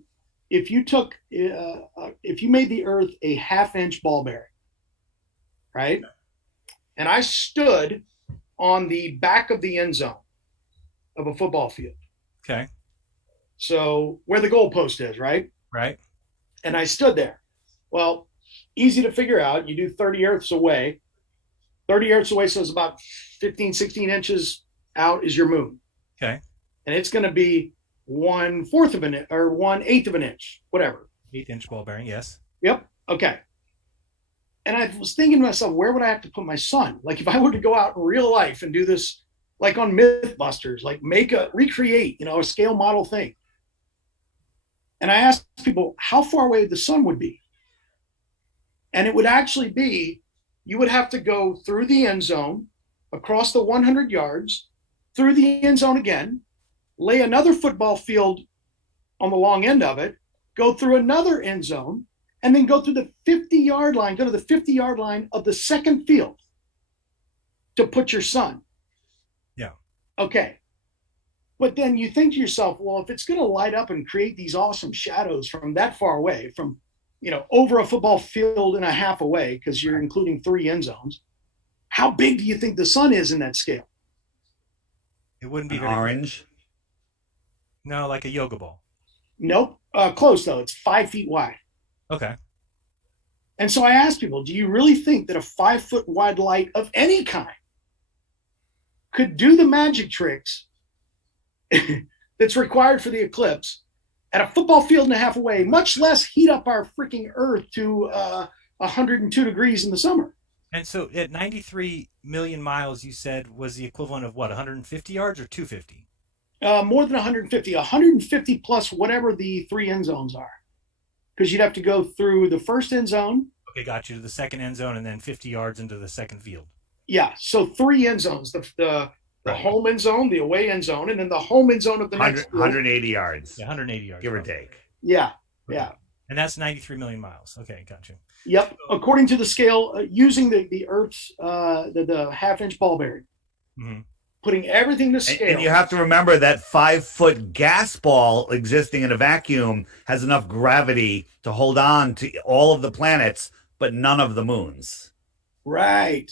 if you took, if you made the Earth a 1/2-inch ball bearing, right? And I stood on the back of the end zone of a football field. Okay. So where the goalpost is, right? Right. And I stood there. Well, easy to figure out. You do 30 Earths away. 30 Earths away, so it's about 15, 16 inches out is your moon. Okay. And it's going to be 1/4 of an inch or 1/8 of an inch, whatever. 1/8-inch ball bearing, yes. Yep. Okay. And I was thinking to myself, where would I have to put my son? Like if I were to go out in real life and do this, like on Mythbusters, like recreate, a scale model thing. And I asked people how far away the sun would be. And it would actually be, you would have to go through the end zone, across the 100 yards, through the end zone again, lay another football field on the long end of it, go through another end zone, and then go through the 50-yard line, go to the 50-yard line of the second field to put your son. Yeah. Okay. But then you think to yourself, well, if it's going to light up and create these awesome shadows from that far away, from, over a football field and a half away, because you're including 3 end zones, how big do you think the sun is in that scale? It wouldn't be orange. No, like a yoga ball. Nope. Close, though. It's 5 feet wide. Okay. And so I asked people, do you really think that a 5-foot wide light of any kind could do the magic tricks that's required for the eclipse at a football field and a half away, much less heat up our freaking Earth to 102 degrees in the summer? And so at 93 million miles, you said was the equivalent of what, 150 yards or 250? More than 150 plus whatever the 3 end zones are. Because you'd have to go through the first end zone. Okay, got you to the second end zone and then 50 yards into the second field. Yeah, so 3 end zones, the home end zone, the away end zone, and then the home end zone of the next field. 180 yards. Yeah, 180 yards. Give or take. Yeah, yeah. And that's 93 million miles. Okay, got you. Yep, according to the scale, using the Earth's, the 1/2-inch ball bearing. Mm-hmm. Putting everything to scale. And you have to remember that 5-foot gas ball existing in a vacuum has enough gravity to hold on to all of the planets, but none of the moons. Right.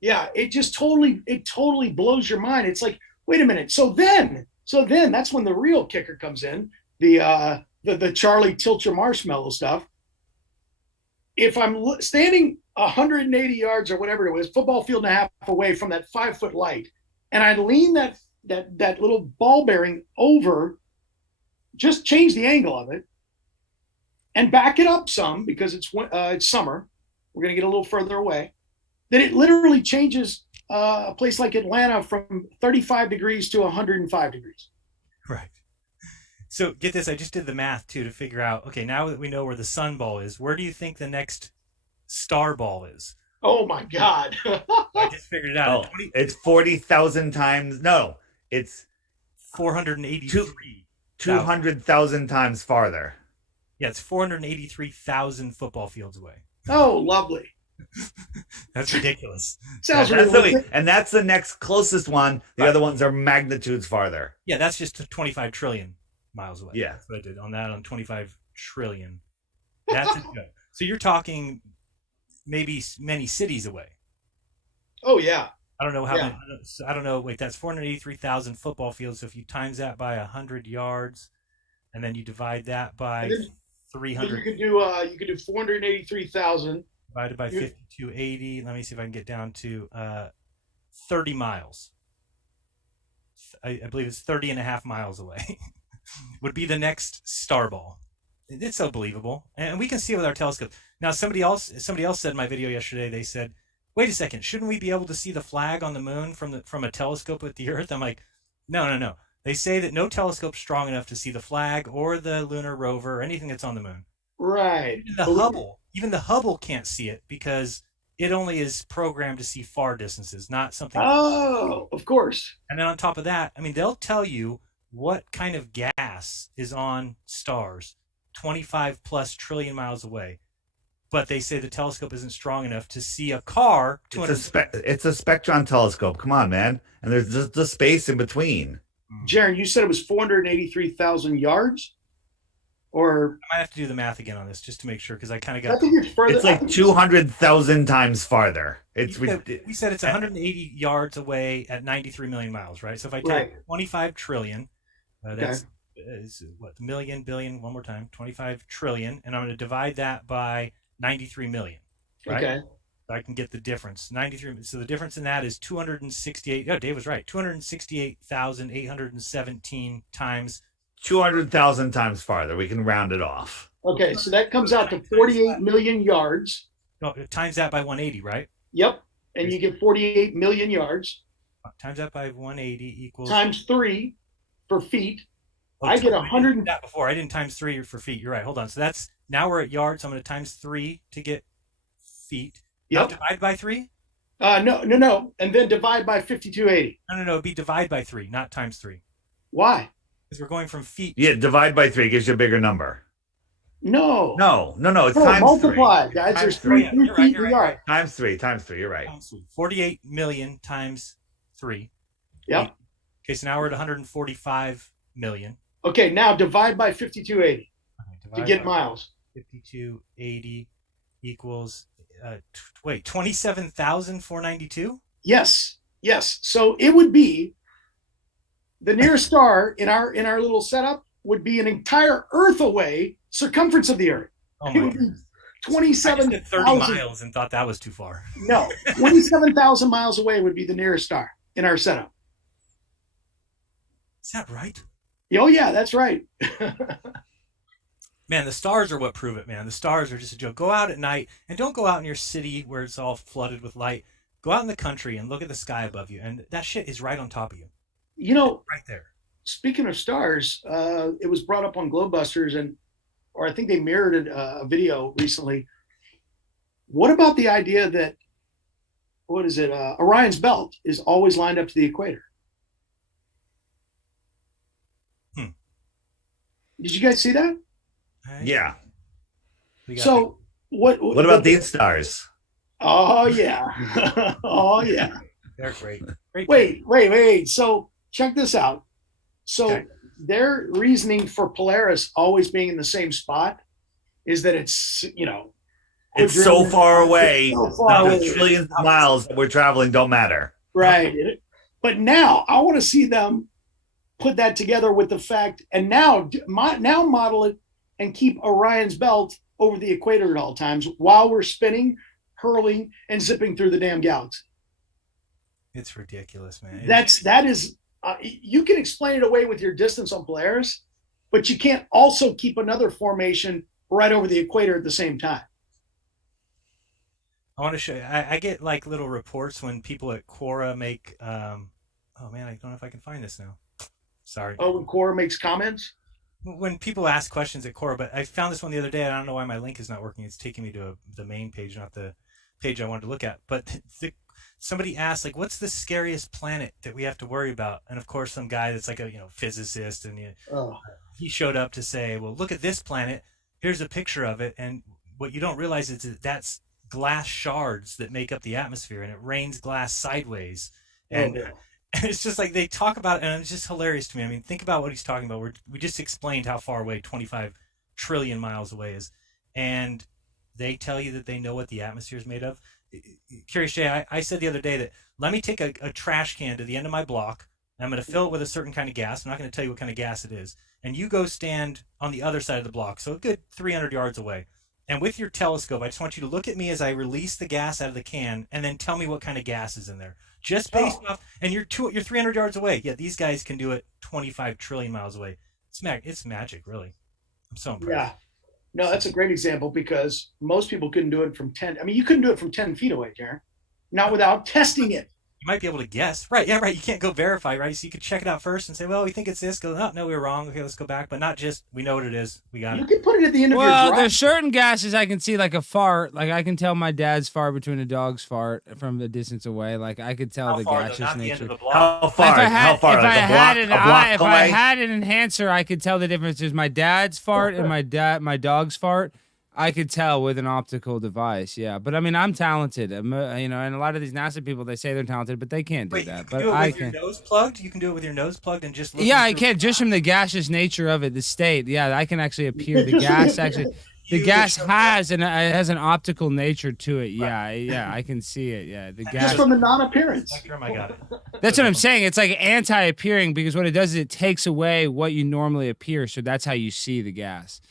Yeah, it totally blows your mind. It's like, wait a minute. So then that's when the real kicker comes in. The Charlie tilt your marshmallow stuff. If I'm standing 180 yards or whatever it was, football field and a half away from that 5-foot light, and I lean that little ball bearing over, just change the angle of it, and back it up some because it's summer. We're going to get a little further away. Then it literally changes a place like Atlanta from 35 degrees to 105 degrees. Right. So get this, I just did the math too to figure out, okay, now that we know where the sun ball is, where do you think the next star ball is? Oh my God. I just figured it out. It's 40,000 times. No, it's 483. 200,000 times farther. Yeah, it's 483,000 football fields away. Oh, lovely. That's ridiculous. Sounds really and that's the next closest one. The other ones are magnitudes farther. Yeah, that's just 25 trillion miles away. Yeah. That's what I did on 25 trillion. That's good. So you're talking maybe many cities away. Oh, yeah. I don't know how Yeah. many. I don't know. Wait, that's 483,000 football fields. So if you times that by 100 yards, and then you divide that by And then you 300 could do 483,000. divided by 5280. Let me see if I can get down to 30 miles. I believe it's 30 and a half miles away. Would be the next star ball. It's so believable, and we can see it with our telescope. Now, somebody else said in my video yesterday. They said, "Wait a second, shouldn't we be able to see the flag on the moon from a telescope at the Earth?" I'm like, no. They say that no telescope's strong enough to see the flag or the lunar rover or anything that's on the moon. Right. Even the Hubble can't see it because it only is programmed to see far distances, not something. Oh, of course. And then on top of that, I mean, they'll tell you what kind of gas is on stars 25 plus trillion miles away. But they say the telescope isn't strong enough to see a car. It's a spectron telescope. Come on, man. And there's just the space in between. Jeran, you said it was 483,000 yards? Or I might have to do the math again on this just to make sure, because I kind of got. I think it's further. It's like 200,000 times farther. We said it's 180 yards away at 93 million miles, right? So if I take 25 trillion, that's what, million, billion, one more time, 25 trillion, and I'm going to divide that by 93 million, right? Okay. So I can get the difference. 93. So the difference in that is 268. Oh, Dave was right. 268,817 times. 200,000 times farther. We can round it off. Okay, so that comes out to 48 million yards. No, times that by 180, right? Yep, and you get 48 million yards. Times that by 180 equals times 3 for feet. Oh, I get 100. That before I didn't times 3 for feet. You're right. Hold on. So that's now we're at yards. So I'm going to times 3 to get feet. Yep. Divide by 3. No, and then divide by 5280. No. It'd be divide by 3, not times 3. Why? Because we're going from feet. Yeah, divide by 3 gives you a bigger number. No. It's times multiply, 3. guys. Times There's 3 three feet in the yard. Times 3. You're right. 48 million times 3. Yep. Okay, so now we're at 145 million. Okay, now divide by 5280 to get miles. 5280 equals 27,492. Yes. So it would be the nearest star in our little setup would be an entire Earth away, circumference of the Earth. Oh It my would be goodness. 27,000. 30 miles and thought that was too far. No, 27,000 miles away would be the nearest star in our setup. Is that right? Oh yeah, that's right. Man, the stars are what prove it, man. The stars are just a joke. Go out at night and don't go out in your city where it's all flooded with light. Go out in the country and look at the sky above you, and that shit is right on top of you. You know, right there. Speaking of stars, it was brought up on Globebusters, or I think they mirrored a video recently. What about the idea that Orion's belt is always lined up to the equator? Did you guys see that? Yeah. So what about these stars? Oh yeah. Oh yeah. They're great. Wait. So check this out. So their reasoning for Polaris always being in the same spot is that it's, it's so far away. So far away. The trillions of miles that we're traveling don't matter. Right. But now I want to see them put that together with the fact, and now model it and keep Orion's belt over the equator at all times while we're spinning, hurling, and zipping through the damn galaxy. It's ridiculous, man. That is you can explain it away with your distance on Polaris, but you can't also keep another formation right over the equator at the same time. I want to show you. I get like little reports when people at Quora make. Oh man, I don't know if I can find this now. Sorry. Oh, when Quora makes comments? When people ask questions at Quora, but I found this one the other day, and I don't know why my link is not working. It's taking me to the main page, not the page I wanted to look at. But somebody asked, like, what's the scariest planet that we have to worry about? And of course, some guy that's like a physicist, and he showed up to say, well, look at this planet. Here's a picture of it, and what you don't realize is that that's glass shards that make up the atmosphere, and it rains glass sideways. And it's just like they talk about it, and it's just hilarious to me. I mean, think about what he's talking about. We just explained how far away 25 trillion miles away is. And they tell you that they know what the atmosphere is made of. Curious Jay, I said the other day that let me take a trash can to the end of my block. And I'm going to fill it with a certain kind of gas. I'm not going to tell you what kind of gas it is. And you go stand on the other side of the block, so a good 300 yards away. And with your telescope, I just want you to look at me as I release the gas out of the can, and then tell me what kind of gas is in there. Just based off, and you're 300 yards away. Yeah, these guys can do it 25 trillion miles away. It's magic, really. I'm so impressed. Yeah. No, that's a great example because most people couldn't do it from 10. I mean, you couldn't do it from 10 feet away, Jeran. Not without testing it. You might be able to guess. Right, yeah, right. You can't go verify, right? So you could check it out first and say, well, we think it's this. Go, no, we were wrong. Okay, let's go back. But not just, we know what it is. We got it. You can put it at the end of your Well, drive. there's certain gases I can see, like a fart. Like I can tell my dad's fart between a dog's fart from a distance away. Like I could tell How the far, though? gaseous Not the end nature. of the block. How far? How far? If Like I a had block, an a block if I away? had an enhancer, I could tell the difference. Is my dad's fart and my dog's fart. I could tell with an optical device, yeah. But I mean, I'm talented, and a lot of these NASA people, they say they're talented, but they can't do Wait, that. you can But do it I with can. your nose plugged? You can do it with your nose plugged and just look Yeah, I through- can just from the gaseous nature of it, the state. Yeah, I can actually appear. The gas actually, the gas has it has an optical nature to it. Yeah, I can see it. Yeah, the gas. Just from the non-appearance. I got it. That's what I'm saying. It's like anti-appearing because what it does is it takes away what you normally appear. So that's how you see the gas.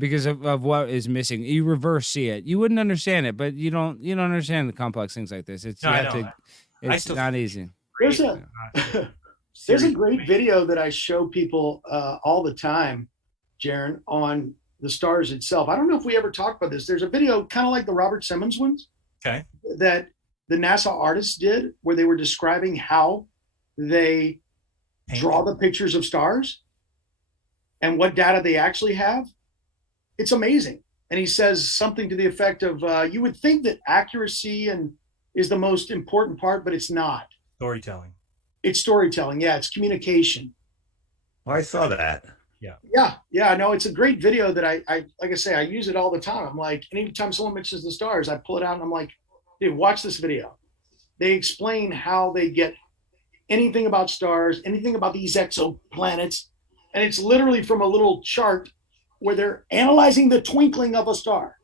Because of what is missing, you reverse see it. You wouldn't understand it, but you don't understand the complex things like this. It's No, you I have know. to. It's not easy. There's a great video that I show people all the time, Jeran, on the stars itself. I don't know if we ever talked about this. There's a video kind of like the Robert Simmons ones. Okay. That the NASA artists did where they were describing how they draw the pictures of stars and what data they actually have. It's amazing. And he says something to the effect of, you would think that accuracy is the most important part, but it's not. Storytelling. It's storytelling. Yeah, it's communication. Oh, I saw that. Yeah. No, it's a great video that I like I say, I use it all the time. I'm like, anytime someone mentions the stars, I pull it out and I'm like, dude, watch this video. They explain how they get anything about stars, anything about these exoplanets. And it's literally from a little chart where they're analyzing the twinkling of a star.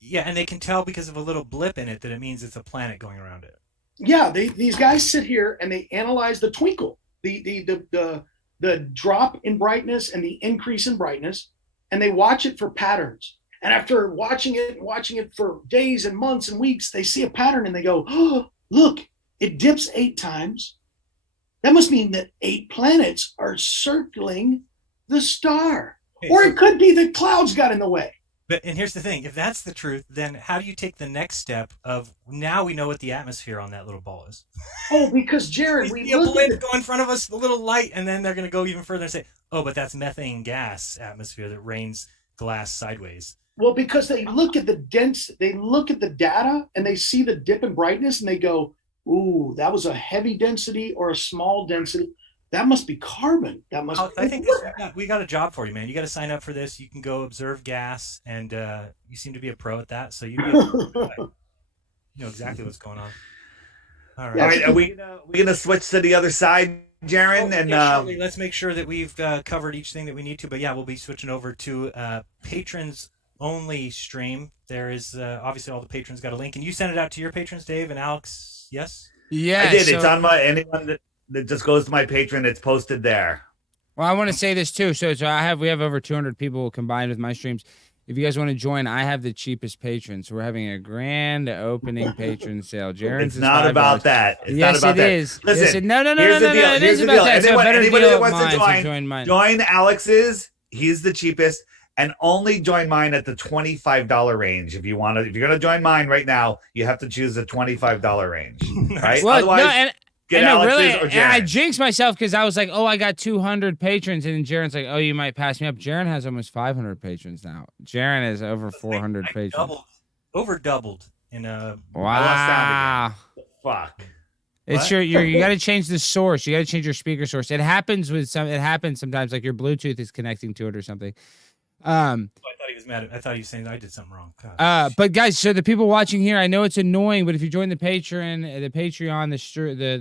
Yeah, and they can tell because of a little blip in it that it means it's a planet going around it. Yeah, these guys sit here and they analyze the twinkle, the drop in brightness and the increase in brightness, and they watch it for patterns. And after watching it for days and months and weeks, they see a pattern and they go, oh, look, it dips 8 times. That must mean that 8 planets are circling the star. Okay, or it could be the clouds got in the way. And here's the thing: if that's the truth, then how do you take the next step of now we know what the atmosphere on that little ball is? Oh, because Jeran, we see a look blip at go in front of us, the little light, and then they're going to go even further and say, "Oh, but that's methane gas atmosphere that rains glass sideways." Well, because they look at the data and they see the dip in brightness and they go, "Ooh, that was a heavy density or a small density. That must be carbon. That must." I think we got a job for you, man. You got to sign up for this. You can go observe gas, and you seem to be a pro at that, so you know exactly what's going on. All right. All right. Are we gonna switch to the other side, Jeran? And shortly, let's make sure that we've covered each thing that we need to. But yeah, we'll be switching over to patrons only stream. There is obviously all the patrons got a link, and you sent it out to your patrons, Dave and Alex. Yes. Yeah, I did. It's on my anyone that just goes to my Patreon. It's posted there. Well, I want to say this too. So we have over 200 people combined with my streams. If you guys want to join, I have the cheapest patrons. We're having a grand opening patron sale. Jeran's It's not about that. It's not about that. It is. Listen, Yes, no. here's the deal. It Here's is the about deal. that. It's a better Anybody deal that of wants mine, to so join mine. join Alex's. He's the cheapest, and only join mine at the $25 range. If you're gonna join mine right now, you have to choose the $25 range. Right? Well, Otherwise, no, get no, Alex's really, or and I Jeran. jinxed myself because I was like, oh, I got 200 patrons, and then Jaren's like, oh, you might pass me up. Jeran has almost 500 patrons now. Jeran has over 400 patrons. Over doubled in a Wow. Fuck. It's What? you got to change the source. You got to change your speaker source. It happens sometimes, like your Bluetooth is connecting to it or something. I thought he was mad. I thought he was saying I did something wrong. God. But guys, so the people watching here, I know it's annoying, but if you join the Patreon,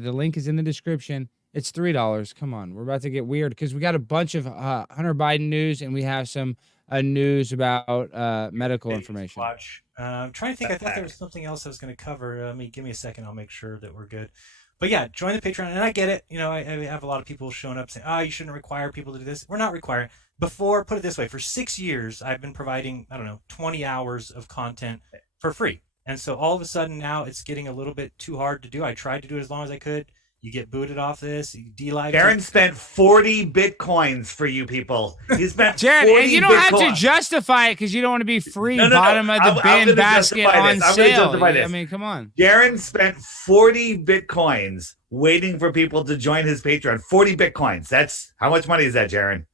the link is in the description. It's $3. Come on, we're about to get weird because we got a bunch of Hunter Biden news and we have some news about medical information. Watch. I'm trying to think. I thought there was something else I was going to cover. Give me a second. I'll make sure that we're good. But yeah, join the Patreon, and I get it. You know, I have a lot of people showing up saying, "Oh, you shouldn't require people to do this." We're not requiring. Before, put it this way: for 6 years, I've been providing 20 hours of content for free, and so all of a sudden now it's getting a little bit too hard to do. I tried to do it as long as I could. You get booted off this. You D-Live. Jeran spent 40 bitcoins for you people. He spent Jeran, 40 and you don't have Bitcoin. to justify it because you don't want to be free No. bottom of the I'm bin gonna basket justify on this. I'm gonna sale. justify this. I mean, come on. Jeran spent 40 Bitcoins waiting for people to join his Patreon. 40 Bitcoins. That's how much money is that, Jeran?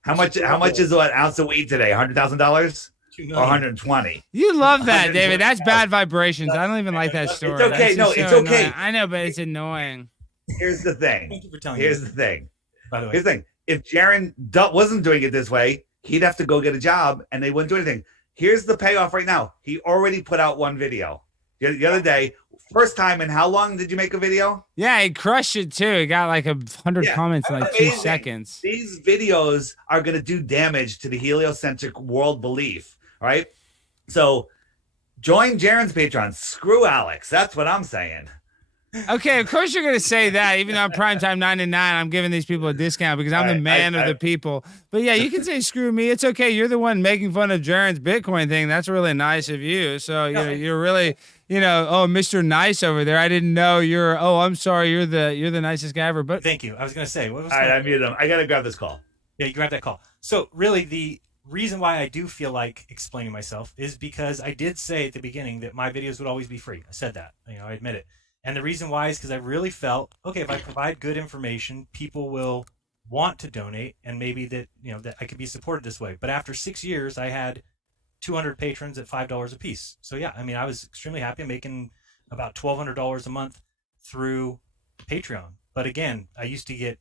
How much is an ounce of weed today? $100,000? Or 120? You love that, David. That's bad vibrations. I don't even like that story. It's okay. That's No, just it's so okay. annoying. I know, but it's annoying. Here's the thing. Thank you for telling Here's me. the thing. By the way, Here's the thing. If Jeran wasn't doing it this way, he'd have to go get a job and they wouldn't do anything. Here's the payoff right now. He already put out one video the other day. First time in how long did you make a video? Yeah, he crushed it too. He got like 100 comments in like 2 Amazing. seconds. These videos are going to do damage to the heliocentric world belief, right? So join Jeran's Patreon. Screw Alex. That's what I'm saying. Okay, of course you're going to say that. Even though I'm primetime 99, I'm giving these people a discount because I'm the man of the people. But yeah, you can say screw me. It's okay. You're the one making fun of Jeran's Bitcoin thing. That's really nice of you. So you're really, oh, Mr. Nice over there. I didn't know you're. Oh, I'm sorry. You're the nicest guy ever. But thank you. I was going to say. What was all right, I muted him. I got to grab this call. Yeah, you grab that call. So really, the reason why I do feel like explaining myself is because I did say at the beginning that my videos would always be free. I said that. I admit it. And the reason why is because I really felt, okay, if I provide good information, people will want to donate, and maybe that that I could be supported this way. But after 6 years, I had 200 patrons at $5 a piece. So yeah, I was extremely happy. I'm making about $1,200 a month through Patreon. But again, I used to get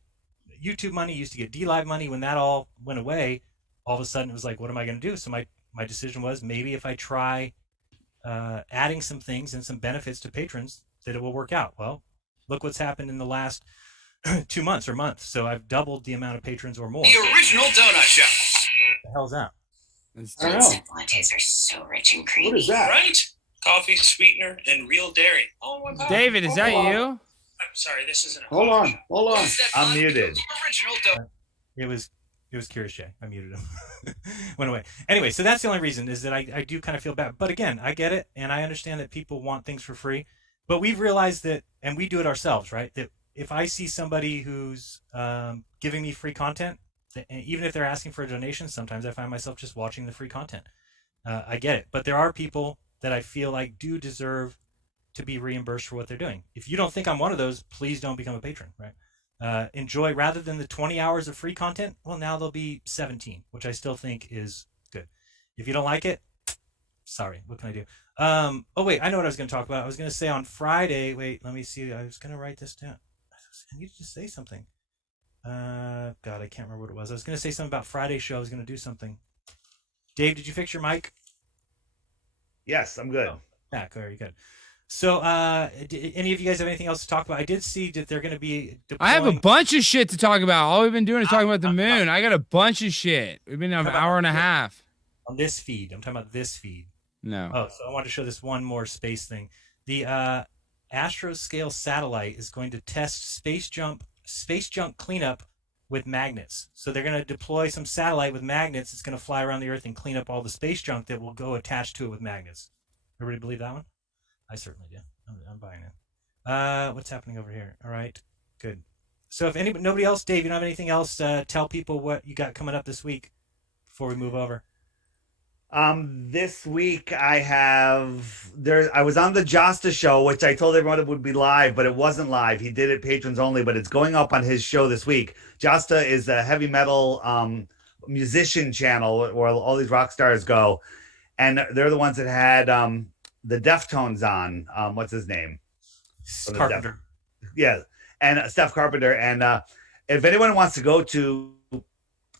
YouTube money, used to get D-Live money. When that all went away, all of a sudden it was like, what am I going to do? So my decision was maybe if I try adding some things and some benefits to patrons, that it will work out. Well, look what's happened in the last 2 months or month. So I've doubled the amount of patrons or more. The original donut shop. What the hell's that? I don't know. Lattes are so rich and creamy. What is that? Right? Coffee, sweetener, and real dairy. All in one pot. David, is that you? I'm sorry, this isn't a Hold on. I'm muted. original donut. It was Curious Jay. I muted him. Went away. Anyway, so that's the only reason is that I do kind of feel bad. But again, I get it, and I understand that people want things for free. But we've realized that, and we do it ourselves, right? That if I see somebody who's giving me free content, even if they're asking for a donation, sometimes I find myself just watching the free content. I get it. But there are people that I feel like do deserve to be reimbursed for what they're doing. If you don't think I'm one of those, please don't become a patron, right? Enjoy, rather than the 20 hours of free content, well, now there'll be 17, which I still think is good. If you don't like it, sorry, what can I do? Oh, wait, I know what I was going to talk about. I was going to say on Friday, wait, let me see. I was going to write this down. I need to just say something. God, I can't remember what it was. I was going to say something about Friday's show. I was going to do something. Dave, did you fix your mic? Yes, I'm good. Yeah, very good. So, any of you guys have anything else to talk about? I did see that they're going to be deploying... I have a bunch of shit to talk about. All we've been doing is talking about the moon. I got a bunch of shit. We've been an hour and a half. On this feed. I'm talking about this feed. No. Oh, so I wanted to show this one more space thing. The Astroscale satellite is going to test space junk cleanup with magnets. So they're going to deploy some satellite with magnets. It's going to fly around the Earth and clean up all the space junk that will go attached to it with magnets. Everybody believe that one? I certainly do. I'm buying it. What's happening over here? All right, good. So if nobody else, Dave, you don't have anything else, tell people what you got coming up this week before we move over. This week I was on the Josta show, which I told everyone it would be live, but it wasn't live. He did it patrons only, but it's going up on his show this week. Josta is a heavy metal musician channel where all these rock stars go, and they're the ones that had the Deftones on. What's his name? Carpenter. Yeah, and Steph Carpenter. And if anyone wants to go to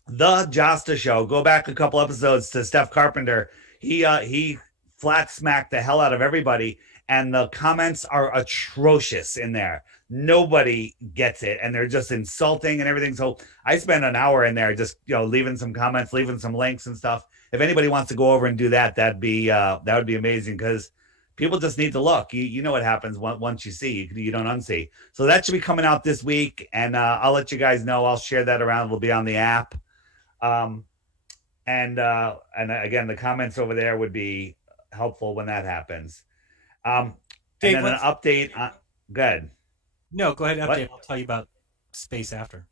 the Josta show, go back a couple episodes to Steph Carpenter. He flat smacked the hell out of everybody, and the comments are atrocious in there. Nobody gets it, and they're just insulting and everything. So I spent an hour in there just leaving some comments, leaving some links and stuff. If anybody wants to go over and do that, that would be amazing, because people just need to look. You know what happens once you see, you don't unsee. So that should be coming out this week, and I'll let you guys know. I'll share that around. It'll be on the app. And again, the comments over there would be helpful when that happens. And Dave, then an update. Good. No, go ahead. Update. What? I'll tell you about space after.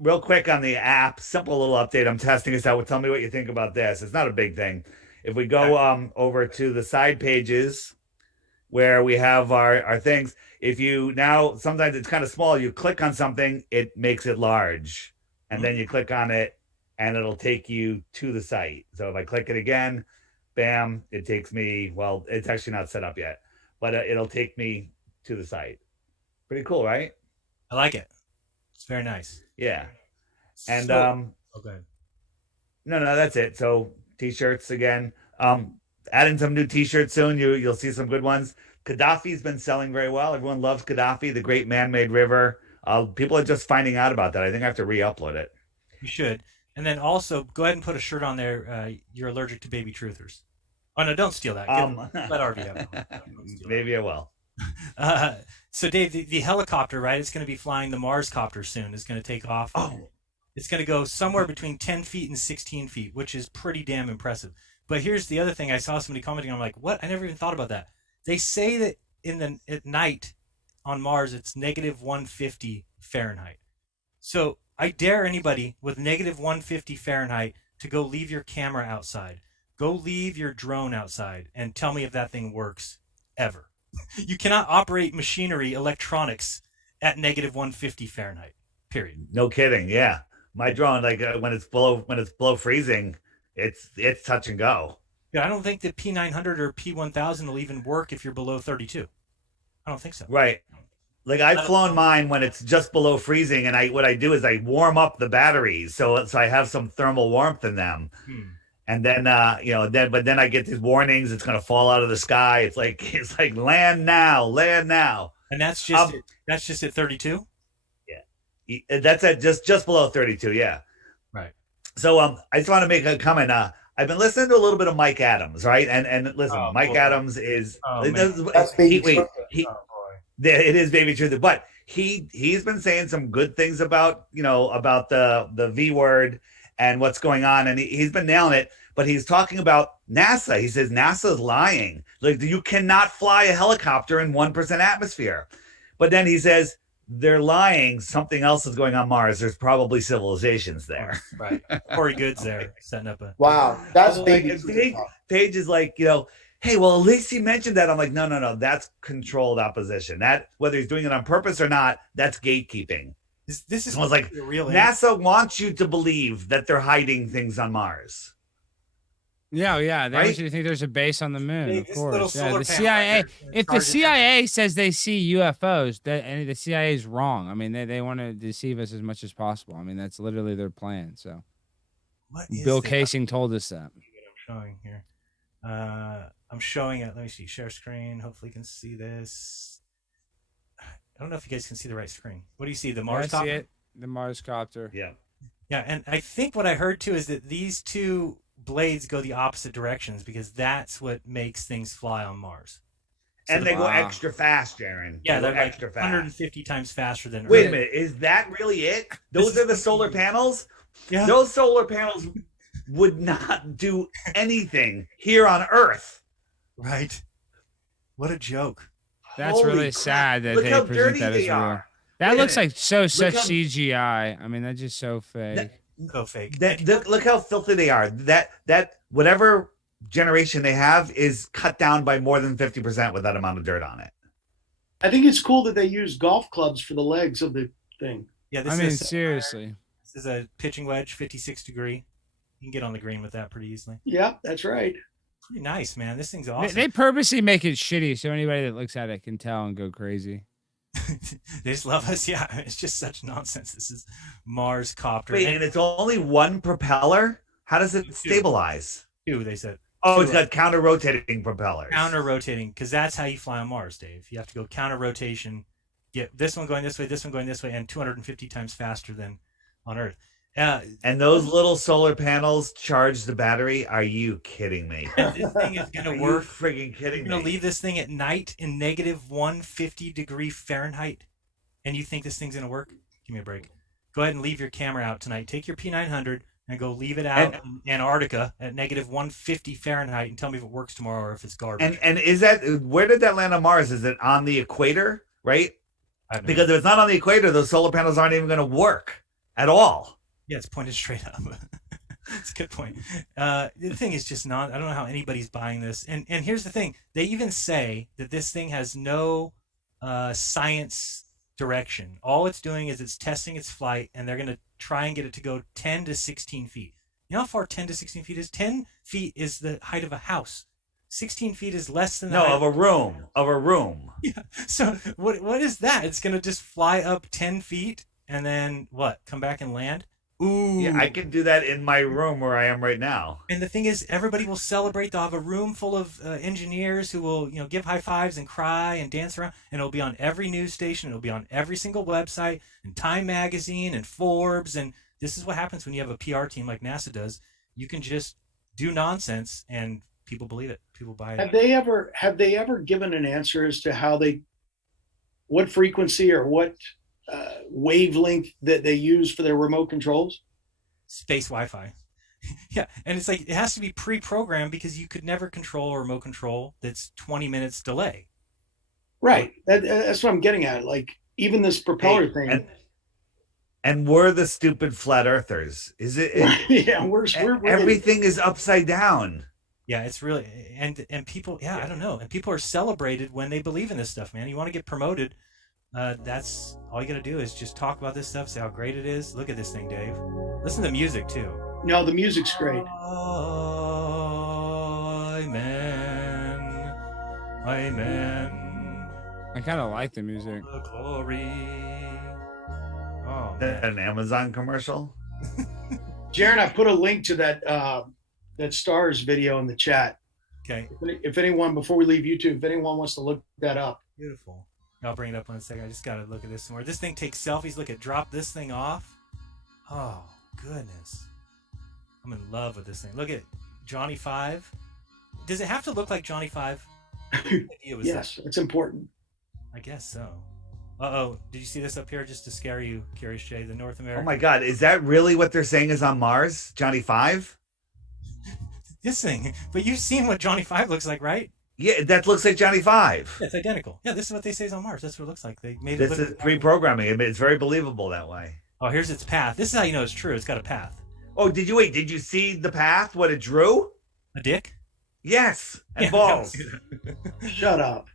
Real quick on the app, simple little update. I'm testing this out. Tell me what you think about this. It's not a big thing. If we go over to the side pages where we have our things, if you now, sometimes it's kind of small, you click on something, it makes it large. And then you click on it and it'll take you to the site. So if I click it again, bam, it takes me, well, it's actually not set up yet, but it'll take me to the site. Pretty cool, right? I like it. It's very nice. Yeah. And okay. No, that's it. So t-shirts again. Adding some new t-shirts soon. You'll see some good ones. Gaddafi's been selling very well. Everyone loves Gaddafi, the great man-made river. People are just finding out about that. I think I have to re-upload it. You should. And then also go ahead and put a shirt on there. You're allergic to baby truthers. Oh no, don't steal that. Let RV have it. Maybe I will. So Dave, the helicopter, right? It's going to be flying the Mars copter soon. It's going to take off. Oh. It's going to go somewhere between 10 feet and 16 feet, which is pretty damn impressive. But here's the other thing. I saw somebody commenting. I'm like, what? I never even thought about that. They say that at night on Mars, it's negative 150 Fahrenheit. So I dare anybody with negative 150 Fahrenheit to go leave your camera outside. Go leave your drone outside and tell me if that thing works ever. You cannot operate machinery, electronics at negative 150 Fahrenheit. Period. No kidding. Yeah, my drone, like when it's below freezing, it's touch and go. Yeah, I don't think the P900 or P1000 will even work if you're below 32. I don't think so. Right. Like I've flown mine when it's just below freezing, and what I do is I warm up the batteries so I have some thermal warmth in them. And then but then I get these warnings it's going to fall out of the sky. It's like land now. And that's just at 32? Yeah. That's at just below 32, yeah. Right. So I just want to make a comment. I've been listening to a little bit of Mike Adams, right? And listen, Mike Adams is That's baby truth. It is baby truth, but he's been saying some good things about the V word and what's going on, and he's been nailing it. But he's talking about NASA. He says NASA's lying. Like, you cannot fly a helicopter in 1% atmosphere. But then he says they're lying. Something else is going on Mars. There's probably civilizations there. Right. Corey Good's there setting up a. Wow, that's baby. Page is like, hey, well, at least he mentioned that. I'm like, no, that's controlled opposition. That, whether he's doing it on purpose or not, that's gatekeeping. This is like real. NASA wants you to believe that they're hiding things on Mars. Yeah, they Right? want you to think there's a base on the moon. Hey, of this little course, yeah. solar The panel CIA. right there, If the CIA says they see UFOs, the CIA is wrong. I mean, they want to deceive us as much as possible. I mean, that's literally their plan. So, Bill Casing told us that. I'm showing here. I'm showing it. Let me see. Share screen. Hopefully, you can see this. I don't know if you guys can see the right screen. What do you see? The Mars I see copter? it. The Mars copter. Yeah. Yeah, and I think what I heard too is that these two blades go the opposite directions because that's what makes things fly on Mars. So And they go extra fast, Jeran. Yeah, they they're go like extra fast. 150 times faster than Wait Earth. a minute. Is that really it? Those are the solar panels? Yeah. Those solar panels would not do anything here on Earth. Right. What a joke. That's Holy really crap. sad that Look they how present dirty that as they real. are. That Wait a looks minute. like such how- CGI. I mean, that's just so fake. So fake. Look how filthy they are. That whatever generation they have is cut down by more than 50% with that amount of dirt on it. I think it's cool that they use golf clubs for the legs of the thing. Yeah, I mean, seriously. This is a pitching wedge, 56 degree. You can get on the green with that pretty easily. Yeah, that's right. Pretty nice, man. This thing's awesome. They purposely make it shitty so anybody that looks at it can tell and go crazy. They just love us. Yeah, it's just such nonsense. This is Mars copter. Wait, and it's only one propeller? How does it stabilize? Two, they said. Oh, it's got counter rotating propellers. Counter rotating, because that's how you fly on Mars, Dave. You have to go counter rotation, get this one going this way, this one going this way, and 250 times faster than on Earth. And those little solar panels charge the battery. Are you kidding me? This thing is gonna work. Friggin' kidding You're gonna me? leave this thing at night in negative 150 degree Fahrenheit, and you think this thing's gonna work? Give me a break. Go ahead and leave your camera out tonight. Take your P900 and go leave it out in Antarctica at negative 150 Fahrenheit, and tell me if it works tomorrow or if it's garbage. And is that, where did that land on Mars? Is it on the equator? Right? Because if it's not on the equator, those solar panels aren't even going to work at all. Yeah, it's pointed straight up. It's a good point. The thing is just not. I don't know how anybody's buying this. And here's the thing: they even say that this thing has no science direction. All it's doing is it's testing its flight, and they're going to try and get it to go 10 to 16 feet. You know how far 10 to 16 feet is? 10 feet is the height of a house. 16 feet is less than the height of a room. Of a room. Yeah. So what is that? It's going to just fly up 10 feet and then what? Come back and land? Ooh. Yeah, I can do that in my room where I am right now. And the thing is, everybody will celebrate. They'll have a room full of engineers who will, give high fives and cry and dance around. And it'll be on every news station. It'll be on every single website and Time Magazine and Forbes. And this is what happens when you have a PR team like NASA does. You can just do nonsense and people believe it. People buy it. Have they ever given an answer as to what frequency or what wavelength that they use for their remote controls? Space Wi-Fi. Yeah, and it's like it has to be pre-programmed because you could never control a remote control that's 20 minutes delay. Right. That's what I'm getting at. Like even this propeller thing. And we're the stupid flat earthers. Is it? Yeah, we're everything is upside down. Yeah, it's really and people. Yeah, I don't know. And people are celebrated when they believe in this stuff, man. You want to get promoted. That's all you got to do is just talk about this stuff, say how great it is. Look at this thing, Dave. Listen to the music, too. No, the music's great. Amen. Amen. I kind of like the music. The glory. Oh, man. An Amazon commercial? Jeran, I put a link to that STARS video in the chat. Okay. If anyone, before we leave YouTube, if anyone wants to look that up. Beautiful. I'll bring it up in a second. I just got to look at this more. This thing takes selfies. Look at drop this thing off. Oh, goodness. I'm in love with this thing. Look at Johnny 5. Does it have to look like Johnny 5? Yes, it's important. I guess so. Uh-oh. Did you see this up here just to scare you, Curious Jay? The North American. Oh, my God. Is that really what they're saying is on Mars? Johnny 5? This thing. But you've seen what Johnny 5 looks like, right? Yeah, that looks like Johnny 5. Yeah, it's identical. Yeah, this is what they say is on Mars. That's what it looks like. They made this is pre-programming. It's very believable that way. Oh, here's its path. This is how you know it's true. It's got a path. Oh, did you see the path? What it drew? A dick? Yes, and balls. Shut up.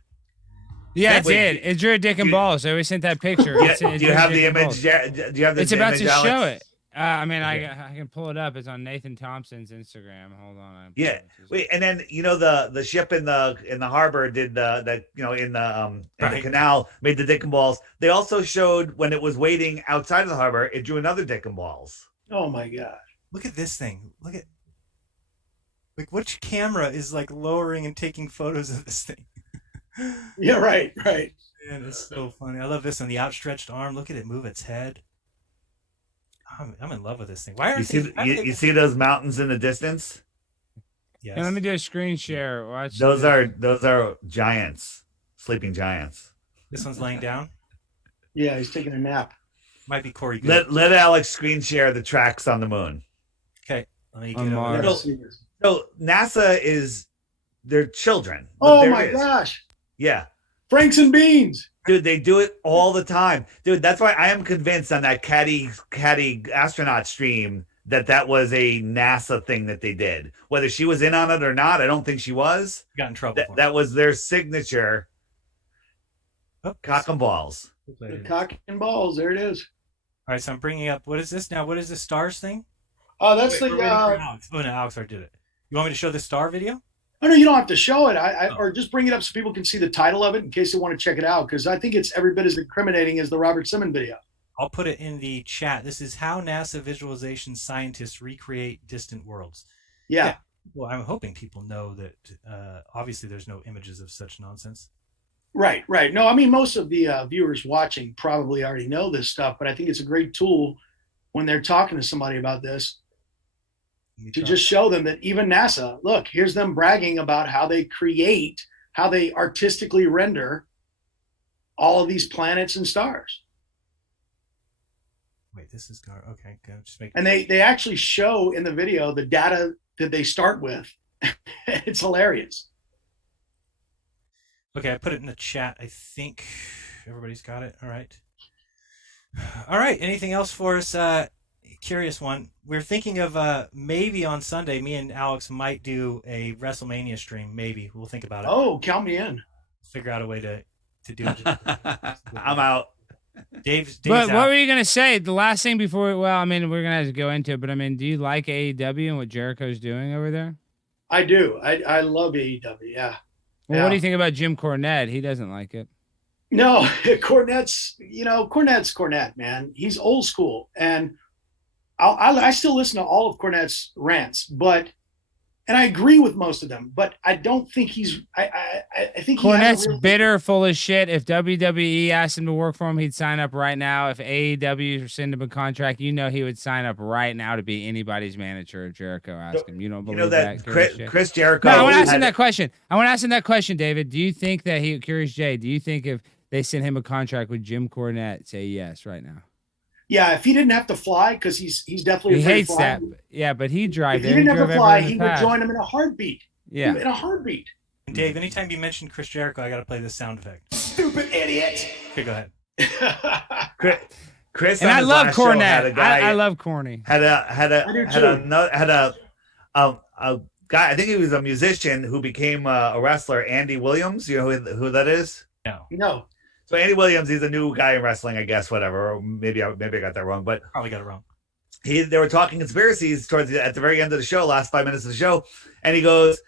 Yeah, it did. It drew a dick and balls. So we sent that picture. Do you have the image? Do you have the It's about to Alex? show it. I mean, I can pull it up. It's on Nathan Thompson's Instagram. Hold on. Yeah. Wait, and then the ship in the harbor did in the canal made the dick and balls. They also showed when it was waiting outside of the harbor, it drew another dick and balls. Oh my God! Look at this thing. Look at which camera is like lowering and taking photos of this thing. Yeah, right. Man, it's so funny. I love this one. The outstretched arm. Look at it move its head. I'm in love with this thing. Why aren't you see those mountains in the distance? Yes. Hey, let me do a screen share. Watch. Those are giants, sleeping giants. This one's laying down. Yeah, he's taking a nap. Might be Corey. Good. Let Alex screen share the tracks on the moon. Okay. Let me On get over Mars. there. So NASA is their children. Oh my gosh! Yeah. Franks and beans. Dude, they do it all the time. Dude, that's why I am convinced on that Caddy astronaut stream that was a NASA thing that they did. Whether she was in on it or not, I don't think she was. Got in trouble. That was their signature. Oops. Cock and balls. The cock and balls. There it is. All right, so I'm bringing up. What is this now? What is the STARS thing? Oh, that's Wait, Alex. Oh no, Alex already did it. You want me to show the star video? Oh no, you don't have to show it. Or just bring it up so people can see the title of it in case they want to check it out. Because I think it's every bit as incriminating as the Robert Simmons video. I'll put it in the chat. This is how NASA visualization scientists recreate distant worlds. Yeah. Well, I'm hoping people know that obviously there's no images of such nonsense. Right, right. No, I mean, most of the viewers watching probably already know this stuff, but I think it's a great tool when they're talking to somebody about this to just show them that even NASA, look, here's them bragging about how they create, how they artistically render all of these planets and stars. Wait, this is okay. Just make. And they actually show in the video the data that they start with. It's hilarious. Okay, I put it in the chat. I think everybody's got it. All right. All right. Anything else for us? Curious one. We're thinking of maybe on Sunday, me and Alex might do a WrestleMania stream. Maybe we'll think about it. Oh, count me in. Figure out a way to do it. I'm out. Dave's But out. what were you gonna say? The last thing before? Well, I mean, we're gonna have to go into it, but I mean, do you like AEW and what Jericho's doing over there? I do. I love AEW. Yeah. Well, Yeah. what do you think about Jim Cornette? He doesn't like it. No, Cornette's Cornette, man. He's old school, and I still listen to all of Cornette's rants, and I agree with most of them, but I don't think he's. I think Cornette's bitter, full of shit. If WWE asked him to work for him, he'd sign up right now. If AEW send him a contract, he would sign up right now to be anybody's manager if Jericho asked him. You don't believe that? Chris Jericho. No, I want to ask him that question. I want to ask him that question, David. Do you think that Curious Jay, do you think if they sent him a contract with Jim Cornette, say yes right now? Yeah, if he didn't have to fly, because he's definitely He afraid hates of that. flying. Yeah, but he'd drive If there. he didn't have to fly, he would past. join him in a heartbeat. Yeah. In a heartbeat. And Dave, anytime you mention Chris Jericho, I got to play this sound effect. Stupid idiot. Okay, go ahead. Chris And on I his love last show had Cornette. a guy- I love Corny. had a guy. I think he was a musician who became a wrestler. Andy Williams. You know who that is? No. So Andy Williams, he's a new guy in wrestling, I guess. Whatever. Or maybe I got that wrong, but Probably got it wrong. they were talking conspiracies at the very end of the show, last 5 minutes of the show, and he goes,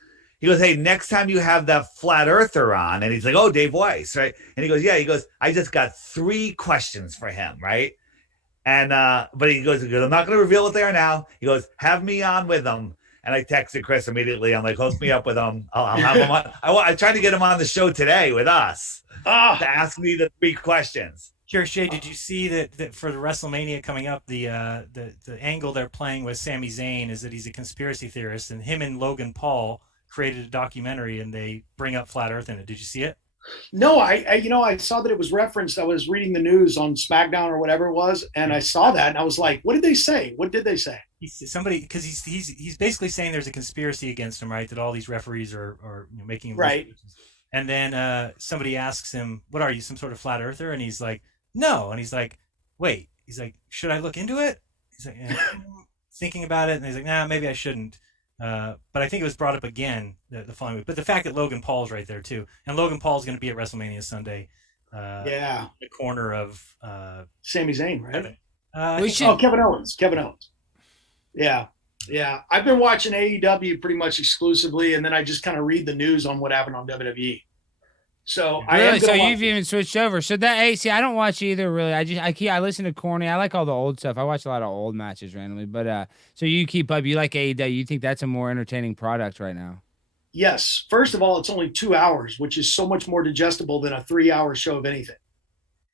hey, next time you have that flat earther on, and he's like, oh, Dave Weiss, right? And he goes, yeah, I just got 3 questions for him, right? And but he goes, I'm not going to reveal what they are now. He goes, have me on with them. And I texted Chris immediately. I'm like, hook me up with him. I'll have him on. I tried to get him on the show today with us to ask me the 3 questions. Curious Jay, did you see that for the WrestleMania coming up, the angle they're playing with Sami Zayn is that he's a conspiracy theorist, and him and Logan Paul created a documentary, and they bring up flat Earth in it. Did you see it? No, I saw that it was referenced. I was reading the news on SmackDown or whatever it was, and I saw that, and I was like, what did they say? What did they say? Because he's basically saying there's a conspiracy against him, right? That all these referees are making right. And then somebody asks him, "What are you, some sort of flat earther?" And he's like, "No." And he's like, "Wait." He's like, "Should I look into it?" He's like, thinking about it, and he's like, "Nah, maybe I shouldn't." But I think it was brought up again the following week. But the fact that Logan Paul's right there too, and Logan Paul's going to be at WrestleMania Sunday. Yeah. The corner of Sami Zayn, right? Kevin Owens. Kevin Owens. Yeah. Yeah. I've been watching AEW pretty much exclusively, and then I just kind of read the news on what happened on WWE. So So you've even switched over. So that see, I don't watch either really. I listen to Corny. I like all the old stuff. I watch a lot of old matches randomly. But so you keep up. You like AEW. You think that's a more entertaining product right now? Yes. First of all, it's only 2 hours, which is so much more digestible than a 3-hour show of anything.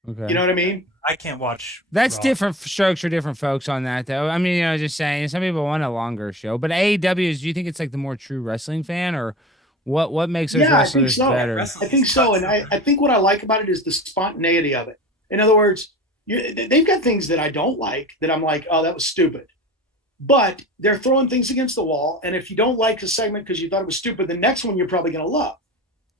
Okay. You know what I mean? I can't watch. That's Raw. different strokes for different folks on that, though. I mean, just saying, some people want a longer show. But AEW is. Do you think it's like the more true wrestling fan, or what makes those wrestlers better? I think so, and I think what I like about it is the spontaneity of it. In other words, they've got things that I don't like that I'm like, oh, that was stupid. But they're throwing things against the wall, and if you don't like a segment because you thought it was stupid, the next one you're probably going to love.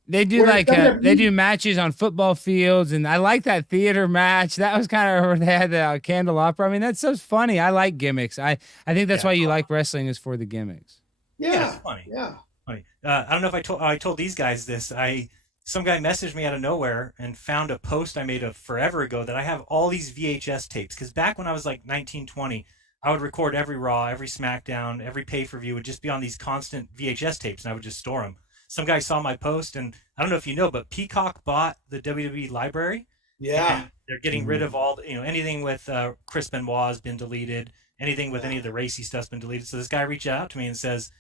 They do they do matches on football fields, and I like that theater match. That was kind of where they had the candelabra. I mean, that's so funny. I like gimmicks. I think that's why you like wrestling, is for the gimmicks. Yeah, it's funny. Yeah. Funny. I don't know if I told these guys this. Some guy messaged me out of nowhere and found a post I made forever ago that I have all these VHS tapes. Because back when I was like 19, 20, I would record every Raw, every SmackDown, every pay-per-view would just be on these constant VHS tapes, and I would just store them. Some guy saw my post, and I don't know if you know, but Peacock bought the WWE library. Yeah. They're getting rid of all, anything with Chris Benoit has been deleted. Anything with any of the racy stuff's been deleted. So this guy reached out to me and says,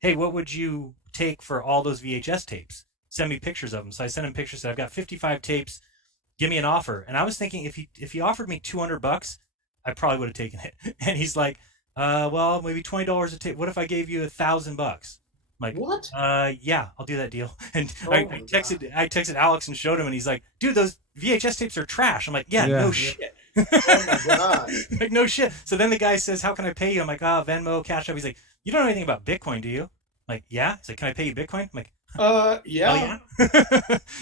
hey, what would you take for all those VHS tapes? Send me pictures of them. So I sent him pictures. Said, I've got 55 tapes. Give me an offer. And I was thinking if he offered me $200, I probably would have taken it. And he's like, well, maybe $20 a tape. What if I gave you $1,000? I'm like, what? Yeah, I'll do that deal. And I texted Alex and showed him, and he's like, dude, those VHS tapes are trash. I'm like, yeah. No shit. Oh my god. Like, no shit. So then the guy says, how can I pay you? I'm like, Venmo, Cash App. He's like, you don't know anything about Bitcoin, do you? I'm like, yeah. He's like, can I pay you Bitcoin? I'm like, yeah. Oh, yeah?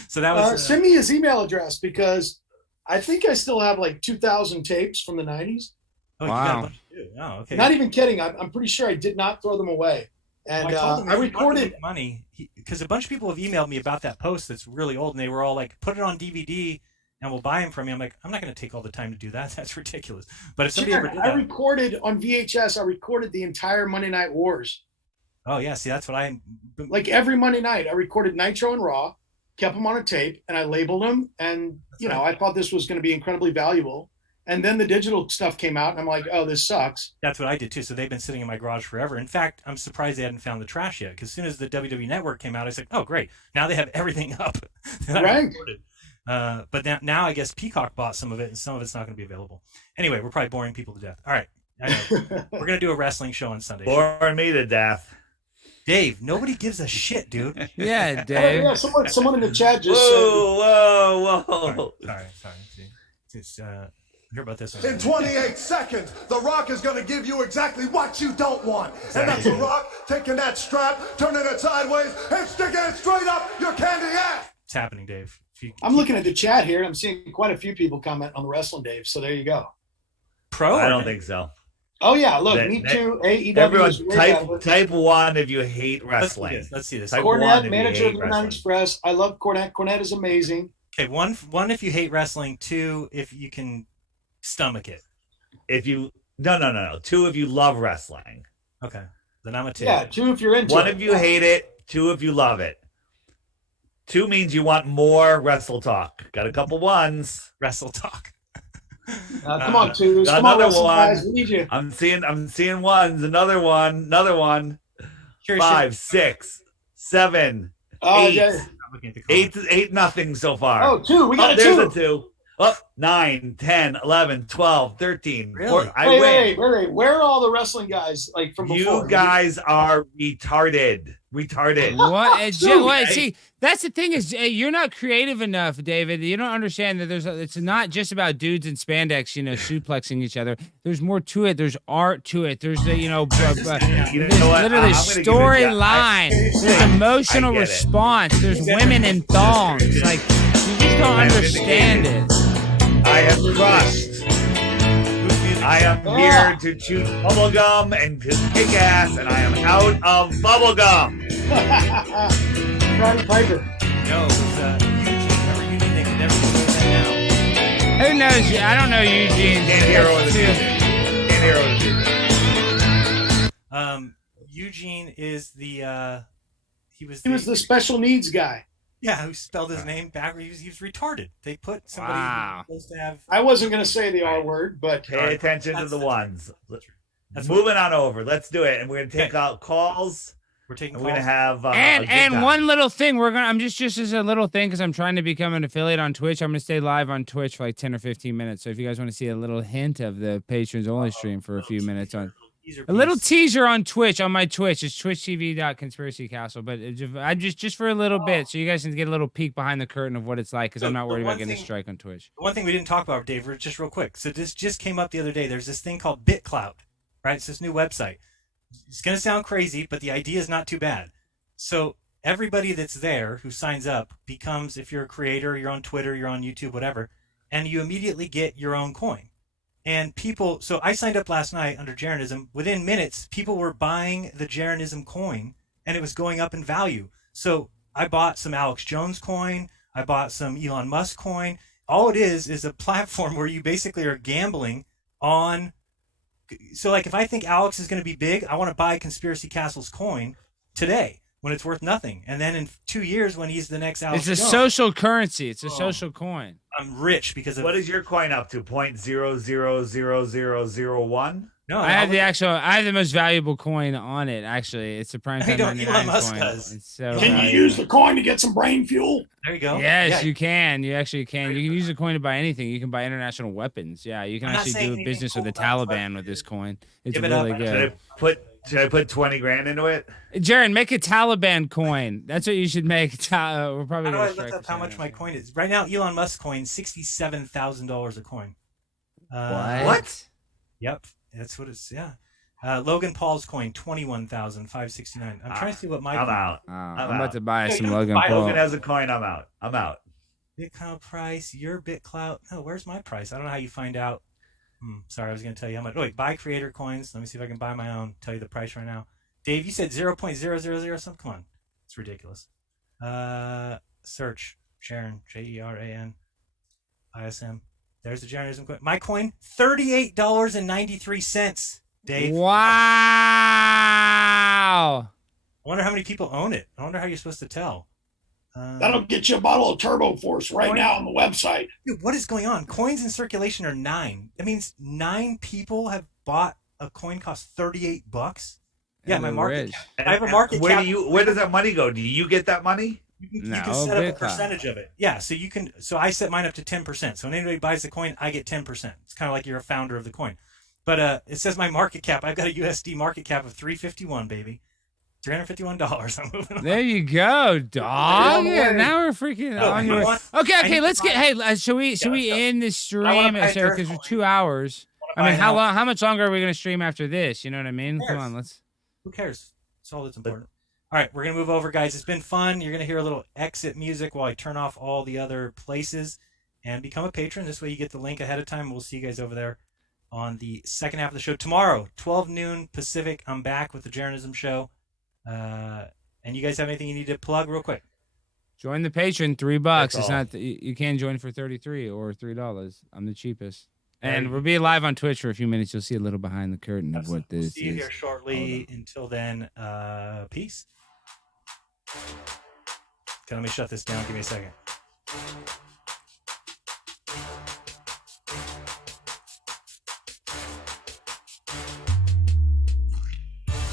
So that was send me his email address, because I think I still have like 2,000 tapes from the 90s. Oh, wow. You got a bunch too. Oh, okay. Not even kidding. I'm pretty sure I did not throw them away. And I recorded money because a bunch of people have emailed me about that post that's really old, and they were all like, put it on DVD and we'll buy them from you. I'm like, I'm not going to take all the time to do that. That's ridiculous. But if somebody ever did that, I recorded on VHS, I recorded the entire Monday Night Wars. Oh, yeah. See, that's what like every Monday night, I recorded Nitro and Raw, kept them on a tape, and I labeled them. And, I thought this was going to be incredibly valuable. And then the digital stuff came out, and I'm like, oh, this sucks. That's what I did, too. So they've been sitting in my garage forever. In fact, I'm surprised they hadn't found the trash yet, because as soon as the WWE Network came out, I was like, oh, great. Now they have everything up. Right. But now I guess Peacock bought some of it, and some of it's not going to be available. Anyway, we're probably boring people to death. All right. I know. We're going to do a wrestling show on Sunday. Boring me to death. Dave, nobody gives a shit, dude. Yeah, Dave. Yeah, someone in the chat just whoa. Sorry. Just hear about this. In 28 seconds, The Rock is going to give you exactly what you don't want. And that's The Rock taking that strap, turning it sideways, and sticking it straight up your candy ass. It's happening, Dave. I'm looking at the chat here. I'm seeing quite a few people comment on the wrestling, Dave. So there you go. Pro? I don't think so. Oh, yeah. Look, me too. AEW. Everyone, type 1 if you hate wrestling. Let's see this. Type Cornette, 1 manager of the wrestling. Midnight Express. I love Cornette. Cornette is amazing. Okay, one if you hate wrestling. 2 if you can stomach it. If you no. 2 if you love wrestling. Okay, then I'm a 2. Yeah, 2 if you're into 1 it. if you hate it. 2 if you love it. 2 means you want more wrestle talk. Got a couple ones. Wrestle talk. Come on, 2. Come Another on, one. guys. We need you. I'm seeing ones. Another one. Curious 5, 6, 7, Oh, 8. yeah. 8 nothing so far. Oh, 2. We got a 2. There's a 2. 9, 10, 11, 12, 13. Really? I win. Wait. Where are all the wrestling guys like from before? You guys are retarded. What? Wait, see, that's the thing is you're not creative enough, David. You don't understand that it's not just about dudes in spandex, suplexing each other. There's more to it. There's art to it. There's there's literally storyline. There's emotional response. There's women in thongs. Like you just don't understand it. I have crushed. I am here to chew bubblegum and to kick ass, and I am out of bubblegum. Roddy Piper. No, it was Eugene. Remember Eugene? They could never do that now. Who knows? I don't know Eugene. Can't hear what it is. Eugene is the he was the special needs guy. Yeah, who spelled his name backwards. He was retarded. They put somebody who was supposed to have. I wasn't going to say the R word, but pay attention to the ones. That's moving on over. Let's do it, and we're going to take out calls. We're taking. We're going to have and one little thing. I'm just as a little thing because I'm trying to become an affiliate on Twitch. I'm going to stay live on Twitch for like 10 or 15 minutes. So if you guys want to see a little hint of the patrons only stream for a few minutes on. A little teaser on Twitch, on my Twitch. It's twitchtv.conspiracycastle. But I'm just for a little bit, so you guys can get a little peek behind the curtain of what it's like, because I'm not worried about getting a strike on Twitch. One thing we didn't talk about, Dave, just real quick. So this just came up the other day. There's this thing called BitClout, right? It's this new website. It's going to sound crazy, but the idea is not too bad. So everybody that's there who signs up becomes, if you're a creator, you're on Twitter, you're on YouTube, whatever, and you immediately get your own coin. And people, so I signed up last night under Jeranism. Within minutes, people were buying the Jeranism coin, and it was going up in value. So I bought some Alex Jones coin. I bought some Elon Musk coin. All it is a platform where you basically are gambling on. So like if I think Alex is going to be big, I want to buy Conspiracy Castle's coin today when it's worth nothing. And then in 2 years when he's the next Alex It's a Jones, social currency. It's a social coin. I'm rich because of. What is your coin up to? 0.000001? No, I have I have the most valuable coin on it. Actually, it's a prime time don't. 99 Elon Musk coin. does. It's so Can you valuable. use the coin to get some brain fuel? There you go. Yes, Yeah. you can. You actually can. You can use the coin to buy anything. You can buy international weapons. Yeah, you can I'm not actually saying do anything business with the cool about it, Taliban with this coin. It's Give it up. really good. Should I put 20 grand into it? Jaron, make a Taliban coin. That's what you should make. We're probably How do gonna I strike look up the how much my coin is? Right now, Elon Musk coin, $67,000 a coin. What? Yep, that's what it's. Yeah. Logan Paul's coin, 21,569. I'm trying to see what my. I'm out. I'm about to buy some you Logan buy Paul. Logan has a coin. I'm out. I'm out. Bitcoin price, your BitClout. No, where's my price? I don't know how you find out. Sorry, I was going to tell you how much. Wait, buy creator coins. Let me see if I can buy my own. Tell you the price right now. Dave, you said 0.000 something. Come on, it's ridiculous. Search Jeran, Jeran, ISM. There's the Jeranism coin. My coin, $38.93. Dave. Wow. I wonder how many people own it. I wonder how you're supposed to tell. That'll get you a bottle of Turbo Force right now on the website. Dude, what is going on? Coins in circulation are 9. That means 9 people have bought a coin cost $38. Yeah, And my they're market rich. cap. I have a market Where cap. where does that money go? Do you get that money? You can set up a percentage of it. Yeah, so you can. So I set mine up to 10%. So when anybody buys the coin, I get 10%. It's kind of like you're a founder of the coin. But it says my market cap. I've got a USD market cap of $351, baby. $351. I'm moving on. There you go, dog. Yeah, now we're freaking on your way. Okay, let's get. Hey, should we end this stream? Because we're 2 hours. I mean, how much longer are we going to stream after this? You know what I mean? Come on, let's. Who cares? That's all that's important. All right, we're going to move over, guys. It's been fun. You're going to hear a little exit music while I turn off all the other places and become a patron. This way you get the link ahead of time. We'll see you guys over there on the second half of the show. Tomorrow, 12 noon Pacific, I'm back with the Jeranism Show. And you guys have anything you need to plug real quick? Join the patron, $3. It's all. not. You can join for $33 or $3. I'm the cheapest. And we'll be live on Twitch for a few minutes. You'll see a little behind the curtain of what this is. See you here shortly. Until then, peace. Okay, let me shut this down. Give me a second.